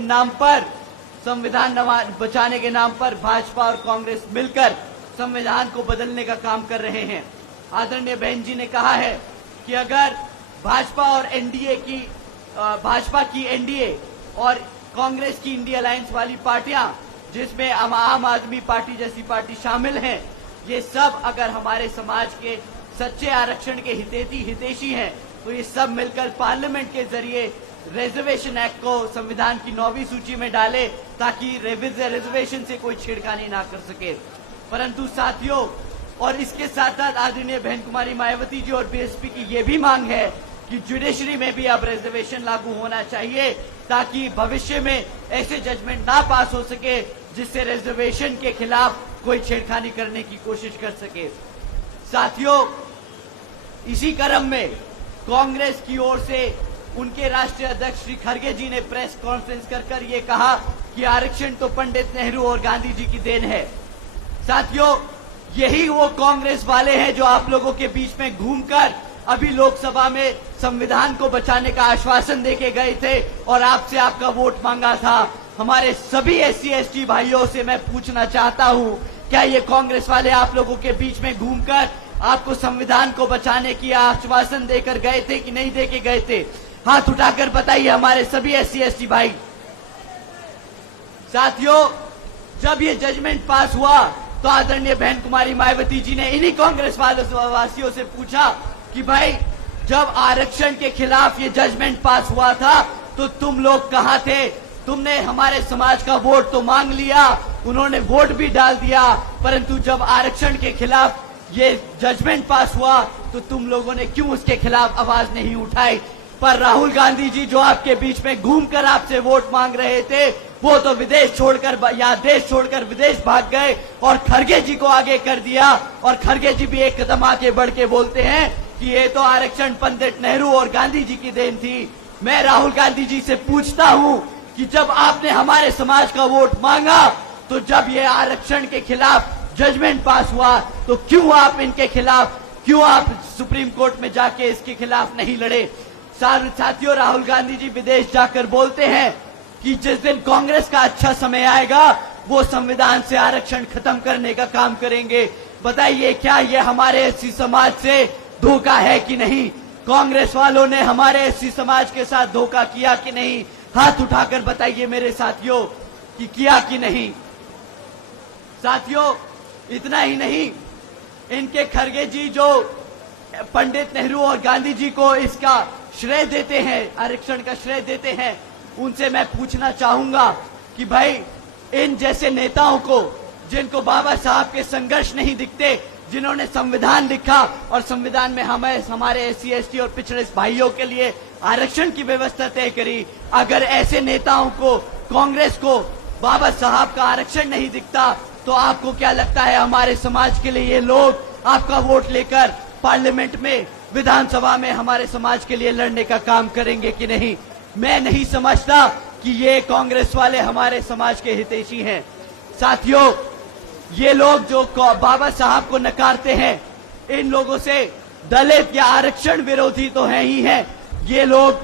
नाम पर भाजपा और कांग्रेस मिलकर संविधान को बदलने का काम कर रहे हैं। आदरणीय बहन जी ने कहा है कि अगर भाजपा की NDA और कांग्रेस की इंडिया अलायंस वाली पार्टियां, जिसमें आम आदमी पार्टी जैसी पार्टी शामिल हैं, ये सब अगर हमारे समाज के सच्चे आरक्षण के हितैषी हैं, तो ये सब मिलकर पार्लियामेंट के जरिए रिजर्वेशन एक्ट को संविधान की 9वीं सूची में डाले ताकि रिजर्वेशन से कोई छेड़खानी ना कर सके। परंतु साथियों, और इसके साथ साथ आदरणीय बहन कुमारी मायावती जी और BSP की ये भी मांग है कि जुडिशरी में भी अब रिजर्वेशन लागू होना चाहिए ताकि भविष्य में ऐसे जजमेंट ना पास हो सके जिससे रिजर्वेशन के खिलाफ कोई छेड़खानी करने की कोशिश कर सके। साथियों, इसी क्रम में कांग्रेस की ओर से उनके राष्ट्रीय अध्यक्ष श्री खड़गे जी ने प्रेस कॉन्फ्रेंस कर ये कहा कि आरक्षण तो पंडित नेहरू और गांधी जी की देन है। साथियों, यही वो कांग्रेस वाले हैं जो आप लोगों के बीच में घूमकर अभी लोकसभा में संविधान को बचाने का आश्वासन देके गए थे और आपसे आपका वोट मांगा था। हमारे सभी SC ST भाइयों से मैं पूछना चाहता हूं, क्या ये कांग्रेस वाले आप लोगों के बीच में घूमकर आपको संविधान को बचाने की आश्वासन देकर गए थे कि नहीं देके गए थे? हाथ उठाकर बताइए हमारे सभी SC ST भाई। साथियों, जब ये जजमेंट पास हुआ तो आदरणीय बहन कुमारी मायावती जी ने इन्हीं कांग्रेस वासियों से पूछा कि भाई, जब आरक्षण के खिलाफ ये जजमेंट पास हुआ था तो तुम लोग कहां थे? तुमने हमारे समाज का वोट तो मांग लिया, उन्होंने वोट भी डाल दिया, परंतु जब आरक्षण के खिलाफ ये जजमेंट पास हुआ तो तुम लोगों ने क्यों उसके खिलाफ आवाज नहीं उठाई? पर राहुल गांधी जी जो आपके बीच में घूमकर आपसे वोट मांग रहे थे, वो तो विदेश छोड़कर या देश छोड़कर विदेश भाग गए और खड़गे जी को आगे कर दिया। और खड़गे जी भी एक कदम आगे बढ़ के बोलते हैं कि ये तो आरक्षण पंडित नेहरू और गांधी जी की देन थी। मैं राहुल गांधी जी से पूछता हूं कि जब आपने हमारे समाज का वोट मांगा, तो जब ये आरक्षण के खिलाफ जजमेंट पास हुआ, तो क्यों आप सुप्रीम कोर्ट में जाके इसके खिलाफ नहीं लड़े? साथियों, राहुल गांधी जी विदेश जाकर बोलते हैं कि जिस दिन कांग्रेस का अच्छा समय आएगा, वो संविधान से आरक्षण खत्म करने का काम करेंगे। बताइए, क्या ये हमारे SC समाज से धोखा है कि नहीं? कांग्रेस वालों ने हमारे SC समाज के साथ धोखा किया कि नहीं? हाथ उठाकर बताइए मेरे साथियों कि किया कि नहीं। साथियों, इतना ही नहीं, इनके खड़गे जी जो पंडित नेहरू और गांधी जी को इसका श्रेय देते हैं, आरक्षण का श्रेय देते हैं, उनसे मैं पूछना चाहूंगा कि भाई इन जैसे नेताओं को, जिनको बाबा साहब के संघर्ष नहीं दिखते, जिन्होंने संविधान लिखा और संविधान में हमारे SC ST और पिछड़े भाइयों के लिए आरक्षण की व्यवस्था तय करी, अगर ऐसे नेताओं को, कांग्रेस को बाबा साहब का आरक्षण नहीं दिखता, तो आपको क्या लगता है हमारे समाज के लिए ये लोग आपका वोट लेकर पार्लियामेंट में, विधानसभा में हमारे समाज के लिए लड़ने का काम करेंगे कि नहीं? मैं नहीं समझता कि ये कांग्रेस वाले हमारे समाज के हितैषी हैं। साथियों, ये लोग जो बाबा साहब को नकारते हैं, इन लोगों से दलित या आरक्षण विरोधी तो है ही है। ये लोग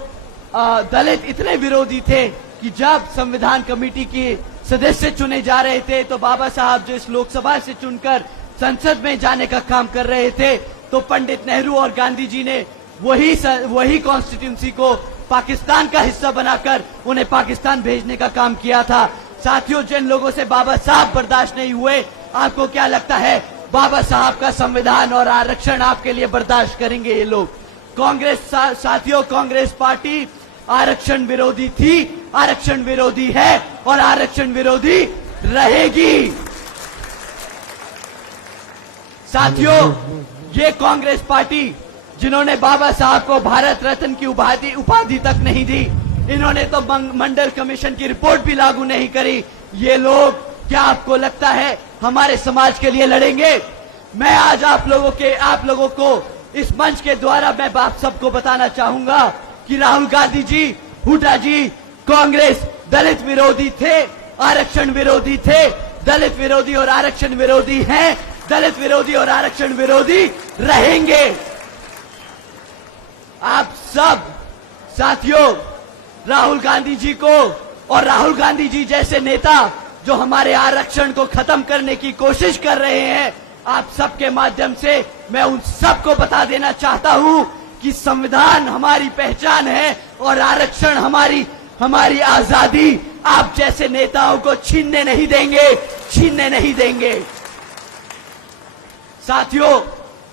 दलित इतने विरोधी थे कि जब संविधान कमेटी के सदस्य चुने जा रहे थे, तो बाबा साहब जो इस लोकसभा से चुनकर संसद में जाने का काम कर रहे थे, तो पंडित नेहरू और गांधी जी ने वही कॉन्स्टिट्यूंसी को पाकिस्तान का हिस्सा बनाकर उन्हें पाकिस्तान भेजने का काम किया था। साथियों, जिन लोगों से बाबा साहब बर्दाश्त नहीं हुए, आपको क्या लगता है बाबा साहब का संविधान और आरक्षण आपके लिए बर्दाश्त करेंगे ये लोग? कांग्रेस साथियों, कांग्रेस पार्टी आरक्षण विरोधी थी, आरक्षण विरोधी है और आरक्षण विरोधी रहेगी। साथियों, ये कांग्रेस पार्टी जिन्होंने बाबा साहब को भारत रत्न की उपाधि तक नहीं दी, इन्होंने तो मंडल कमीशन की रिपोर्ट भी लागू नहीं करी, ये लोग क्या आपको लगता है हमारे समाज के लिए लड़ेंगे? मैं आज आप लोगों को इस मंच के द्वारा मैं आप सबको बताना चाहूंगा कि राहुल गांधी जी, हुड्डा जी, कांग्रेस दलित विरोधी थे, आरक्षण विरोधी थे, दलित विरोधी और आरक्षण विरोधी हैं, दलित विरोधी और आरक्षण विरोधी रहेंगे। आप सब साथियों, राहुल गांधी जी को और राहुल गांधी जी जैसे नेता जो हमारे आरक्षण को खत्म करने की कोशिश कर रहे हैं, आप सबके माध्यम से मैं उन सबको बता देना चाहता हूं कि संविधान हमारी पहचान है और आरक्षण हमारी आजादी आप जैसे नेताओं को छीनने नहीं देंगे। साथियों,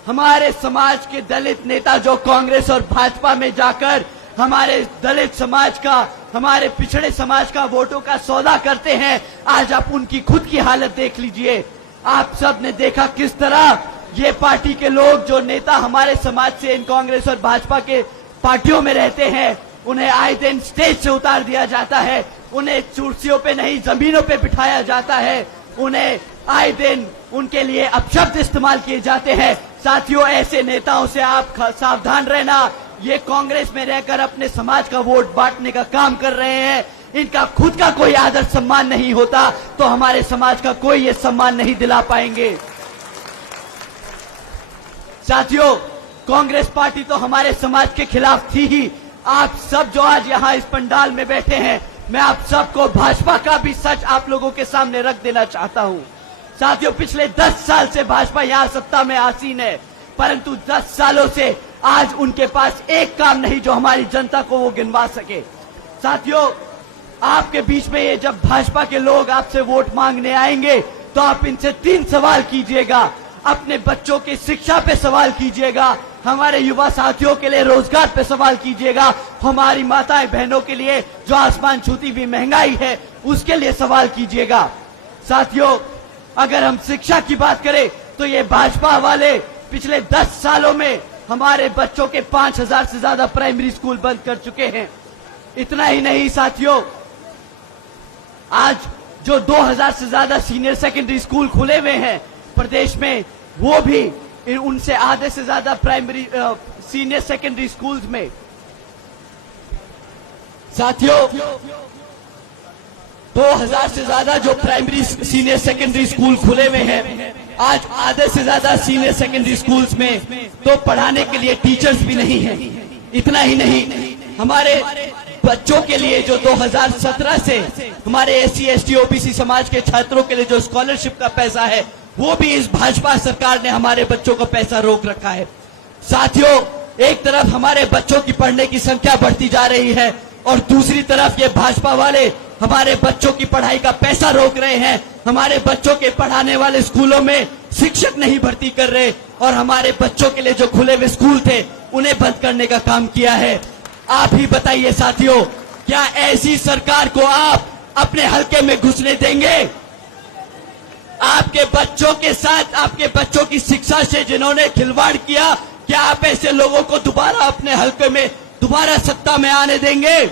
हमारे समाज के दलित नेता जो कांग्रेस और भाजपा में जाकर हमारे दलित समाज का, हमारे पिछड़े समाज का वोटों का सौदा करते हैं, आज आप उनकी खुद की हालत देख लीजिए। आप सब ने देखा किस तरह ये पार्टी के लोग, जो नेता हमारे समाज से इन कांग्रेस और भाजपा के पार्टियों में रहते हैं, उन्हें आए दिन स्टेज से उतार दिया जाता है, उन्हें कुर्सियों पे नहीं जमीनों पे बिठाया जाता है, उन्हें आए दिन उनके लिए अपशब्द इस्तेमाल किए जाते हैं। साथियों, ऐसे नेताओं से आप सावधान रहना। ये कांग्रेस में रहकर अपने समाज का वोट बांटने का काम कर रहे हैं, इनका खुद का कोई आदर सम्मान नहीं होता, तो हमारे समाज का कोई ये सम्मान नहीं दिला पाएंगे। साथियों, कांग्रेस पार्टी तो हमारे समाज के खिलाफ थी ही। आप सब जो आज यहाँ इस पंडाल में बैठे हैं, मैं आप सबको भाजपा का भी सच आप लोगों के सामने रख देना चाहता हूँ। साथियों, पिछले 10 साल से भाजपा यहाँ सत्ता में आसीन है, परंतु 10 सालों से आज उनके पास एक काम नहीं जो हमारी जनता को वो गिनवा सके। साथियों, आपके बीच में ये जब भाजपा के लोग आपसे वोट मांगने आएंगे, तो आप इनसे 3 सवाल कीजिएगा। अपने बच्चों की शिक्षा पे सवाल कीजिएगा, हमारे युवा साथियों के लिए रोजगार पे सवाल कीजिएगा, हमारी माताएं बहनों के लिए जो आसमान छूती हुई महंगाई है उसके लिए सवाल कीजिएगा। साथियों, अगर हम शिक्षा की बात करें तो ये भाजपा वाले पिछले 10 सालों में हमारे बच्चों के 5000 से ज्यादा प्राइमरी स्कूल बंद कर चुके हैं। इतना ही नहीं साथियों, आज जो 2000 से ज्यादा सीनियर सेकेंडरी स्कूल खुले हुए हैं प्रदेश में, वो भी उनसे आधे से ज्यादा प्राइमरी सीनियर सेकेंडरी स्कूल्स में। साथियों, 2000 से ज्यादा जो प्राइमरी सीनियर सेकेंडरी स्कूल खुले हुए हैं, आज आधे से ज्यादा सीनियर सेकेंडरी स्कूल्स में तो पढ़ाने के लिए टीचर्स भी नहीं है। इतना ही नहीं, हमारे बच्चों के लिए जो 2017 से हमारे SC ST OBC समाज के छात्रों के लिए जो स्कॉलरशिप का पैसा है, वो भी इस भाजपा सरकार ने हमारे बच्चों को पैसा रोक रखा है। साथियों, एक तरफ हमारे बच्चों की पढ़ने की संख्या बढ़ती जा रही है और दूसरी तरफ ये भाजपा वाले हमारे बच्चों की पढ़ाई का पैसा रोक रहे हैं, हमारे बच्चों के पढ़ाने वाले स्कूलों में शिक्षक नहीं भर्ती कर रहे और हमारे बच्चों के लिए जो खुले हुए स्कूल थे उन्हें बंद करने का काम किया है। आप ही बताइए साथियों, क्या ऐसी सरकार को आप अपने हलके में घुसने देंगे? आपके बच्चों के साथ, आपके बच्चों की शिक्षा से जिन्होंने खिलवाड़ किया, क्या आप ऐसे लोगों को दोबारा अपने हलके में दोबारा सत्ता में आने देंगे?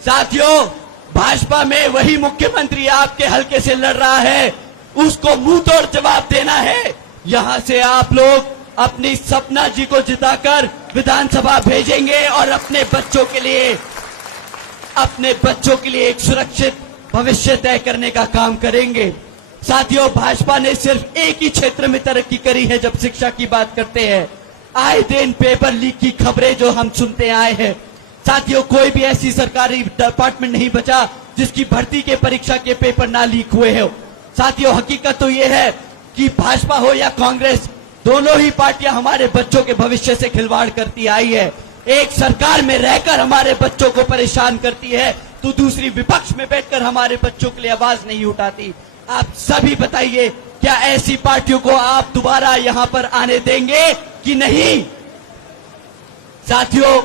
साथियों, भाजपा में वही मुख्यमंत्री आपके हलके से लड़ रहा है, उसको मुंह तोड़ जवाब देना है। यहां से आप लोग अपनी सपना जी को जिताकर विधानसभा भेजेंगे और अपने बच्चों के लिए एक सुरक्षित भविष्य तय करने का काम करेंगे। साथियों, भाजपा ने सिर्फ एक ही क्षेत्र में तरक्की करी है जब शिक्षा की बात करते हैं। आए दिन पेपर लीक की खबरें जो हम सुनते आए हैं। साथियों, कोई भी ऐसी सरकारी डिपार्टमेंट नहीं बचा जिसकी भर्ती के परीक्षा के पेपर ना लीक हुए हो। साथियों, हकीकत तो ये है कि भाजपा हो या कांग्रेस, दोनों ही पार्टियां हमारे बच्चों के भविष्य से खिलवाड़ करती आई है। एक सरकार में रहकर हमारे बच्चों को परेशान करती है तो दूसरी विपक्ष में बैठकर हमारे बच्चों के लिए आवाज नहीं उठाती। आप सभी बताइए, क्या ऐसी पार्टियों को आप दोबारा यहां पर आने देंगे कि नहीं? साथियों,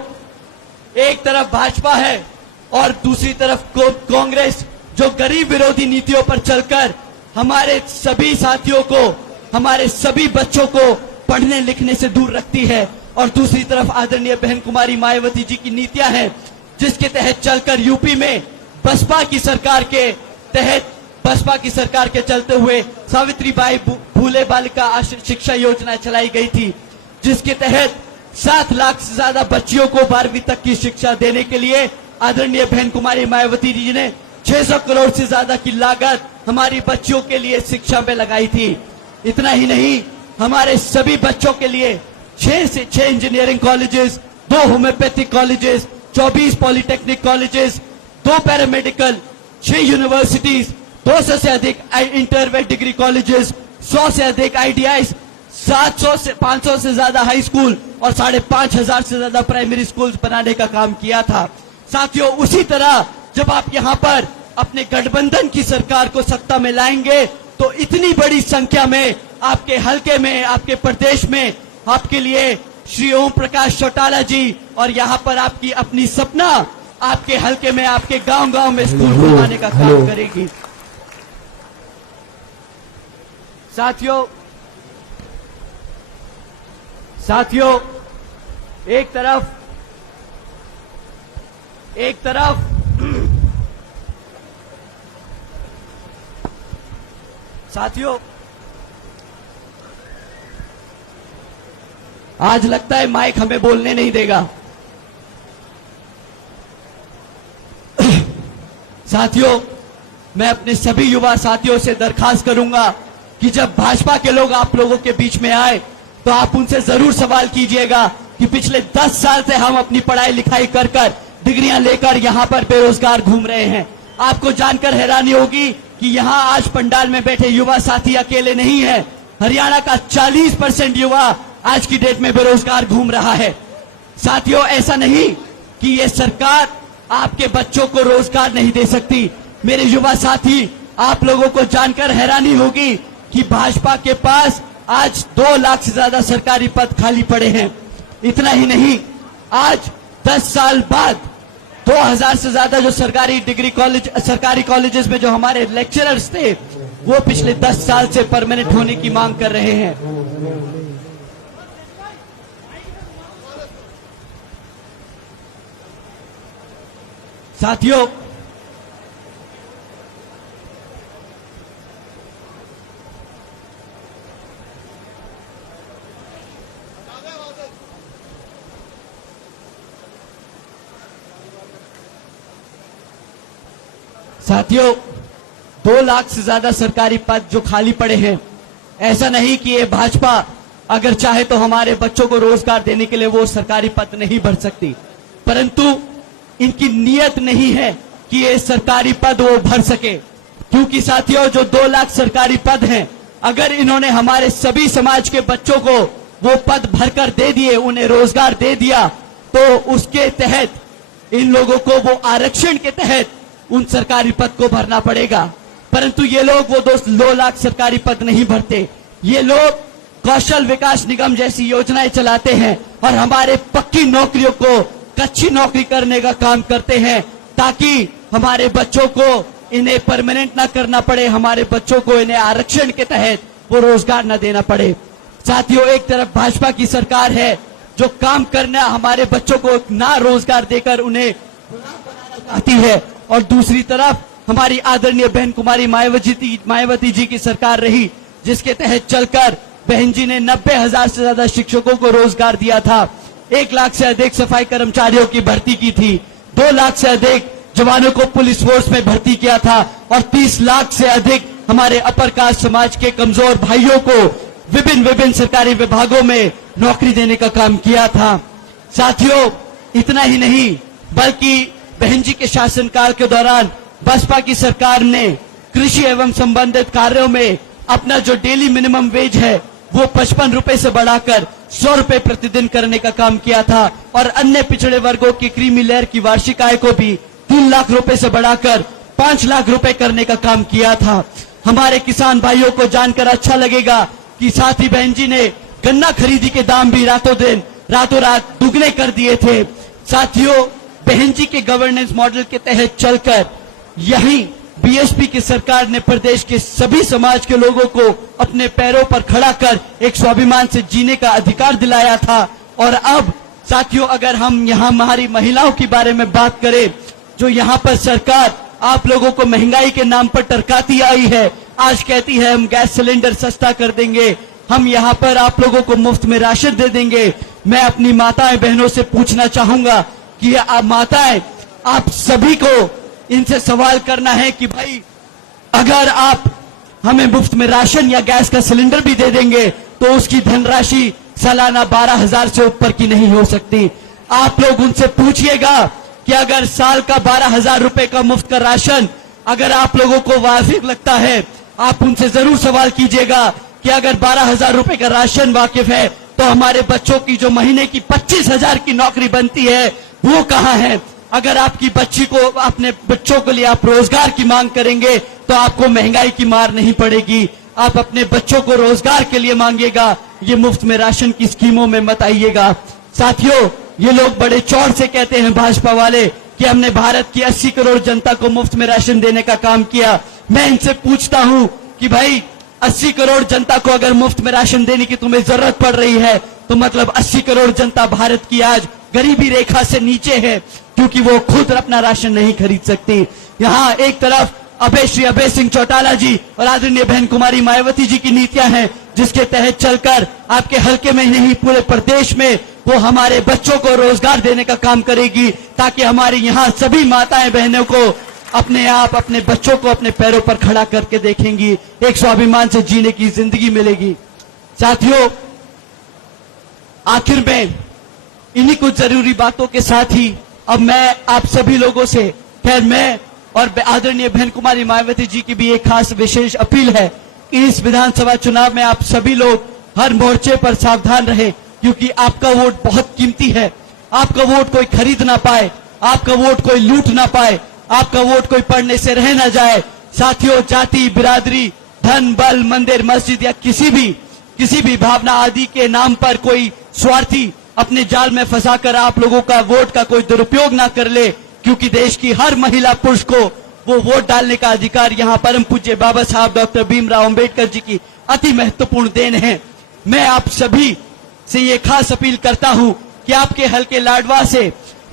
एक तरफ भाजपा है और दूसरी तरफ कांग्रेस, जो गरीब विरोधी नीतियों पर चलकर हमारे सभी साथियों को, हमारे सभी बच्चों को पढ़ने लिखने से दूर रखती है। और दूसरी तरफ आदरणीय बहन कुमारी मायावती जी की नीतियां हैं, जिसके तहत चलकर यूपी में बसपा की सरकार के चलते हुए सावित्रीबाई फूले बालिका शिक्षा योजना चलाई गई थी, जिसके तहत 7 लाख से ज्यादा बच्चियों को 12वीं तक की शिक्षा देने के लिए आदरणीय बहन कुमारी मायावती जी ने 600 करोड़ से ज्यादा की लागत हमारी बच्चियों के लिए शिक्षा में लगाई थी। इतना ही नहीं, हमारे सभी बच्चों के लिए 6 engineering colleges, 2 homeopathic colleges, 24 polytechnic colleges, 2 paramedical, 6 universities, 200 से अधिक इंटरमीडिएट डिग्री कॉलेजेस, 100 से अधिक ITI, 500 से ज्यादा हाई स्कूल और 5,500 से ज्यादा प्राइमरी स्कूल्स बनाने का काम किया था। साथियों, उसी तरह जब आप यहाँ पर अपने गठबंधन की सरकार को सत्ता में लाएंगे तो इतनी बड़ी संख्या में आपके हलके में, आपके प्रदेश में आपके लिए श्री ओम प्रकाश चौटाला जी और यहाँ पर आपकी अपनी सपना आपके हलके में, आपके गांव-गांव में स्कूल बनाने का काम करेगी। साथियों, एक तरफ साथियों, आज लगता है माइक हमें बोलने नहीं देगा। साथियों, मैं अपने सभी युवा साथियों से दरखास्त करूंगा कि जब भाजपा के लोग आप लोगों के बीच में आए तो आप उनसे जरूर सवाल कीजिएगा कि पिछले 10 साल से हम अपनी पढ़ाई लिखाई कर डिग्रियां लेकर यहाँ पर बेरोजगार घूम रहे हैं। आपको जानकर हैरानी होगी कि यहाँ आज पंडाल में बैठे युवा साथी अकेले नहीं है। हरियाणा का 40% युवा आज की डेट में बेरोजगार घूम रहा है। साथियों, ऐसा नहीं कि ये सरकार आपके बच्चों को रोजगार नहीं दे सकती। मेरे युवा साथी, आप लोगों को जानकर हैरानी होगी कि भाजपा के पास आज 2 लाख से ज्यादा सरकारी पद खाली पड़े हैं। इतना ही नहीं, आज 10 साल बाद 2000 से ज्यादा जो सरकारी कॉलेजेस में जो हमारे लेक्चरर्स थे वो पिछले 10 साल से परमानेंट होने की मांग कर रहे हैं। साथियों, साथियों 2 लाख से ज्यादा सरकारी पद जो खाली पड़े हैं, ऐसा नहीं कि ये भाजपा अगर चाहे तो हमारे बच्चों को रोजगार देने के लिए वो सरकारी पद नहीं भर सकती, परंतु इनकी नीयत नहीं है कि ये सरकारी पद वो भर सके। क्योंकि साथियों, जो 2 लाख सरकारी पद हैं, अगर इन्होंने हमारे सभी समाज के बच्चों को वो पद भरकर दे दिए, उन्हें रोजगार दे दिया, तो उसके तहत इन लोगों को वो आरक्षण के तहत उन सरकारी पद को भरना पड़ेगा, परंतु ये लोग वो 2 लाख सरकारी पद नहीं भरते। ये लोग कौशल विकास निगम जैसी योजनाएं चलाते हैं और हमारे पक्की नौकरियों को कच्ची नौकरी करने का काम करते हैं, ताकि हमारे बच्चों को इन्हें परमानेंट ना करना पड़े, हमारे बच्चों को इन्हें आरक्षण के तहत वो रोजगार न देना पड़े। साथियों, एक तरफ भाजपा की सरकार है जो काम करना हमारे बच्चों को ना रोजगार देकर उन्हें आती है, और दूसरी तरफ हमारी आदरणीय बहन कुमारी मायावती जी की सरकार रही, जिसके तहत चलकर बहन जी ने 90,000 से ज्यादा शिक्षकों को रोजगार दिया था, 1 लाख से अधिक सफाई कर्मचारियों की भर्ती की थी, 2 लाख से अधिक जवानों को पुलिस फोर्स में भर्ती किया था और 30 लाख से अधिक हमारे अपर कास्ट समाज के कमजोर भाइयों को विभिन्न सरकारी विभागों में नौकरी देने का काम किया था। साथियों, इतना ही नहीं बल्कि बहन जी के शासनकाल के दौरान बसपा की सरकार ने कृषि एवं संबंधित कार्यों में अपना जो डेली मिनिमम वेज है वो 55 रुपए से बढ़ाकर 100 रुपए प्रतिदिन करने का काम किया था, और अन्य पिछड़े वर्गों की क्रीमी लेयर की वार्षिक आय को भी 3 लाख रुपए से बढ़ाकर 5 लाख रुपए करने का काम किया था। हमारे किसान भाइयों को जानकर अच्छा लगेगा कि साथी बहन जी ने गन्ना खरीदी के दाम भी रातों रात दुगने कर दिए थे। साथियों, बहन जी के गवर्नेंस मॉडल के तहत चलकर यही बीएसपी की सरकार ने प्रदेश के सभी समाज के लोगों को अपने पैरों पर खड़ा कर एक स्वाभिमान से जीने का अधिकार दिलाया था। और अब साथियों, अगर हम यहाँ हमारी महिलाओं के बारे में बात करें, जो यहाँ पर सरकार आप लोगों को महंगाई के नाम पर टरकाती आई है, आज कहती है हम गैस सिलेंडर सस्ता कर देंगे, हम यहाँ पर आप लोगों को मुफ्त में राशन दे देंगे। मैं अपनी माताएं बहनों से पूछना चाहूंगा कि आप माताएं, आप सभी को इनसे सवाल करना है कि भाई अगर आप हमें मुफ्त में राशन या गैस का सिलेंडर भी दे देंगे तो उसकी धनराशि सालाना 12,000 से ऊपर की नहीं हो सकती। आप लोग उनसे पूछिएगा कि अगर साल का 12,000 रुपए का मुफ्त का राशन अगर आप लोगों को वाजिब लगता है, आप उनसे जरूर सवाल कीजिएगा कि अगर 12,000 रुपए का राशन वाकिफ है तो हमारे बच्चों की जो महीने की 25,000 की नौकरी बनती है वो कहाँ है। अगर आपकी बच्ची को, अपने बच्चों के लिए आप रोजगार की मांग करेंगे तो आपको महंगाई की मार नहीं पड़ेगी। आप अपने बच्चों को रोजगार के लिए मांगिएगा, ये मुफ्त में राशन की स्कीमों में मत आइएगा। साथियों, ये लोग बड़े चौड़ से कहते हैं भाजपा वाले कि हमने भारत की 80 करोड़ जनता को मुफ्त में राशन देने का काम किया। मैं इनसे पूछता हूं कि भाई 80 करोड़ जनता को अगर मुफ्त में राशन देने की तुम्हें जरूरत पड़ रही है तो मतलब 80 करोड़ जनता भारत की आज गरीबी रेखा से नीचे है, क्योंकि वो खुद अपना राशन नहीं खरीद सकती। यहाँ एक तरफ श्री अभय सिंह चौटाला जी और आदरणीय बहन कुमारी मायावती जी की नीतियां हैं, जिसके तहत चलकर आपके हल्के में नहीं पूरे प्रदेश में वो हमारे बच्चों को रोजगार देने का काम करेगी, ताकि हमारी यहाँ सभी माताएं बहनों को अपने आप अपने बच्चों को अपने पैरों पर खड़ा करके देखेंगी, एक स्वाभिमान से जीने की जिंदगी मिलेगी। साथियों, आखिर में इन्हीं कुछ जरूरी बातों के साथ ही अब मैं आप सभी लोगों से, खैर मैं और आदरणीय बहन कुमारी मायावती जी की भी एक खास विशेष अपील है कि इस विधानसभा चुनाव में आप सभी लोग हर मोर्चे पर सावधान रहें, क्योंकि आपका वोट बहुत कीमती है। आपका वोट कोई खरीद ना पाए, आपका वोट कोई लूट ना पाए, आपका वोट कोई पढ़ने से रह ना जाए। साथियों, जाति, बिरादरी, धन, बल, मंदिर, मस्जिद या किसी भी भावना आदि के नाम पर कोई स्वार्थी अपने जाल में फंसाकर आप लोगों का वोट का कोई दुरुपयोग ना कर ले, क्योंकि देश की हर महिला पुरुष को वो वोट डालने का अधिकार यहाँ परम पूज्य बाबा साहब डॉक्टर भीमराव अंबेडकर जी की अति महत्वपूर्ण देन है। मैं आप सभी से ये खास अपील करता हूँ कि आपके हल्के लाडवा से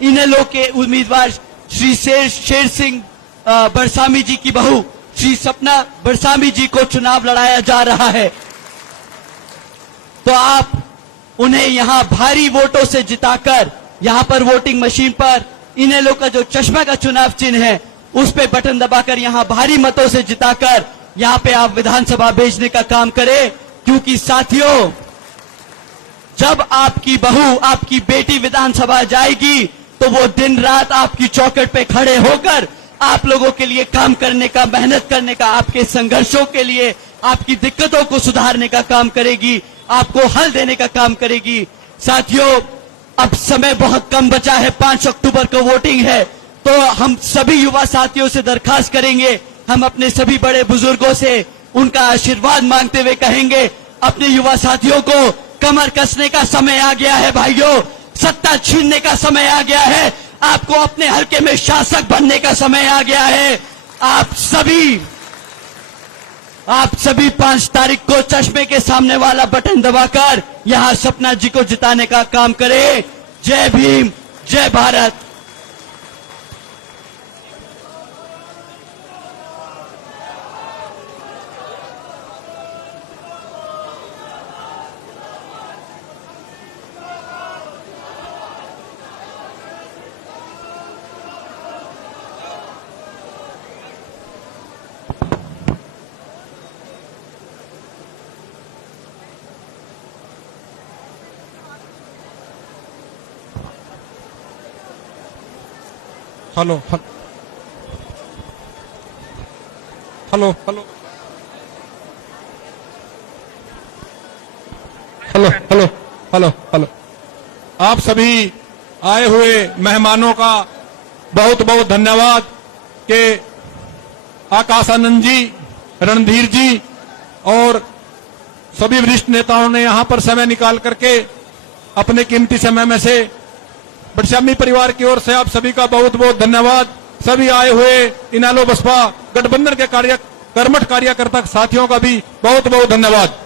इनेलो के उम्मीदवार श्री शेर सिंह बरसामी जी की बहू श्री सपना बरसामी जी को चुनाव लड़ाया जा रहा है, तो आप उन्हें यहाँ भारी वोटों से जिताकर यहाँ पर वोटिंग मशीन पर इनेलो का जो चश्मा का चुनाव चिन्ह है उस पे बटन दबाकर यहाँ भारी मतों से जिताकर यहाँ पे आप विधानसभा भेजने का काम करें। क्योंकि साथियों, जब आपकी बहू, आपकी बेटी विधानसभा जाएगी तो वो दिन रात आपकी चौखट पे खड़े होकर आप लोगों के लिए काम करने का, मेहनत करने का, आपके संघर्षों के लिए, आपकी दिक्कतों को सुधारने का काम करेगी, आपको हल देने का काम करेगी। साथियों, अब समय बहुत कम बचा है, 5 अक्टूबर को वोटिंग है, तो हम सभी युवा साथियों से दरखास्त करेंगे, हम अपने सभी बड़े बुजुर्गों से उनका आशीर्वाद मांगते हुए कहेंगे, अपने युवा साथियों को कमर कसने का समय आ गया है भाइयों, सत्ता छीनने का समय आ गया है, आपको अपने हलके में शासक बनने का समय आ गया है। आप सभी 5 तारीख को चश्मे के सामने वाला बटन दबाकर यहां सपना जी को जिताने का काम करें। जय भीम, जय Bharat. Hello hello hello hello hello hello hello आप सभी आए हुए मेहमानों का बहुत बहुत धन्यवाद कि आकाशानंद जी, रणधीर जी और सभी वरिष्ठ नेताओं ने यहां पर समय निकाल करके अपने कीमती समय में से बटशामी परिवार की ओर से आप सभी का बहुत बहुत धन्यवाद। सभी आए हुए इनेलो बसपा गठबंधन के कर्मठ कार्यकर्ता साथियों का भी बहुत बहुत धन्यवाद।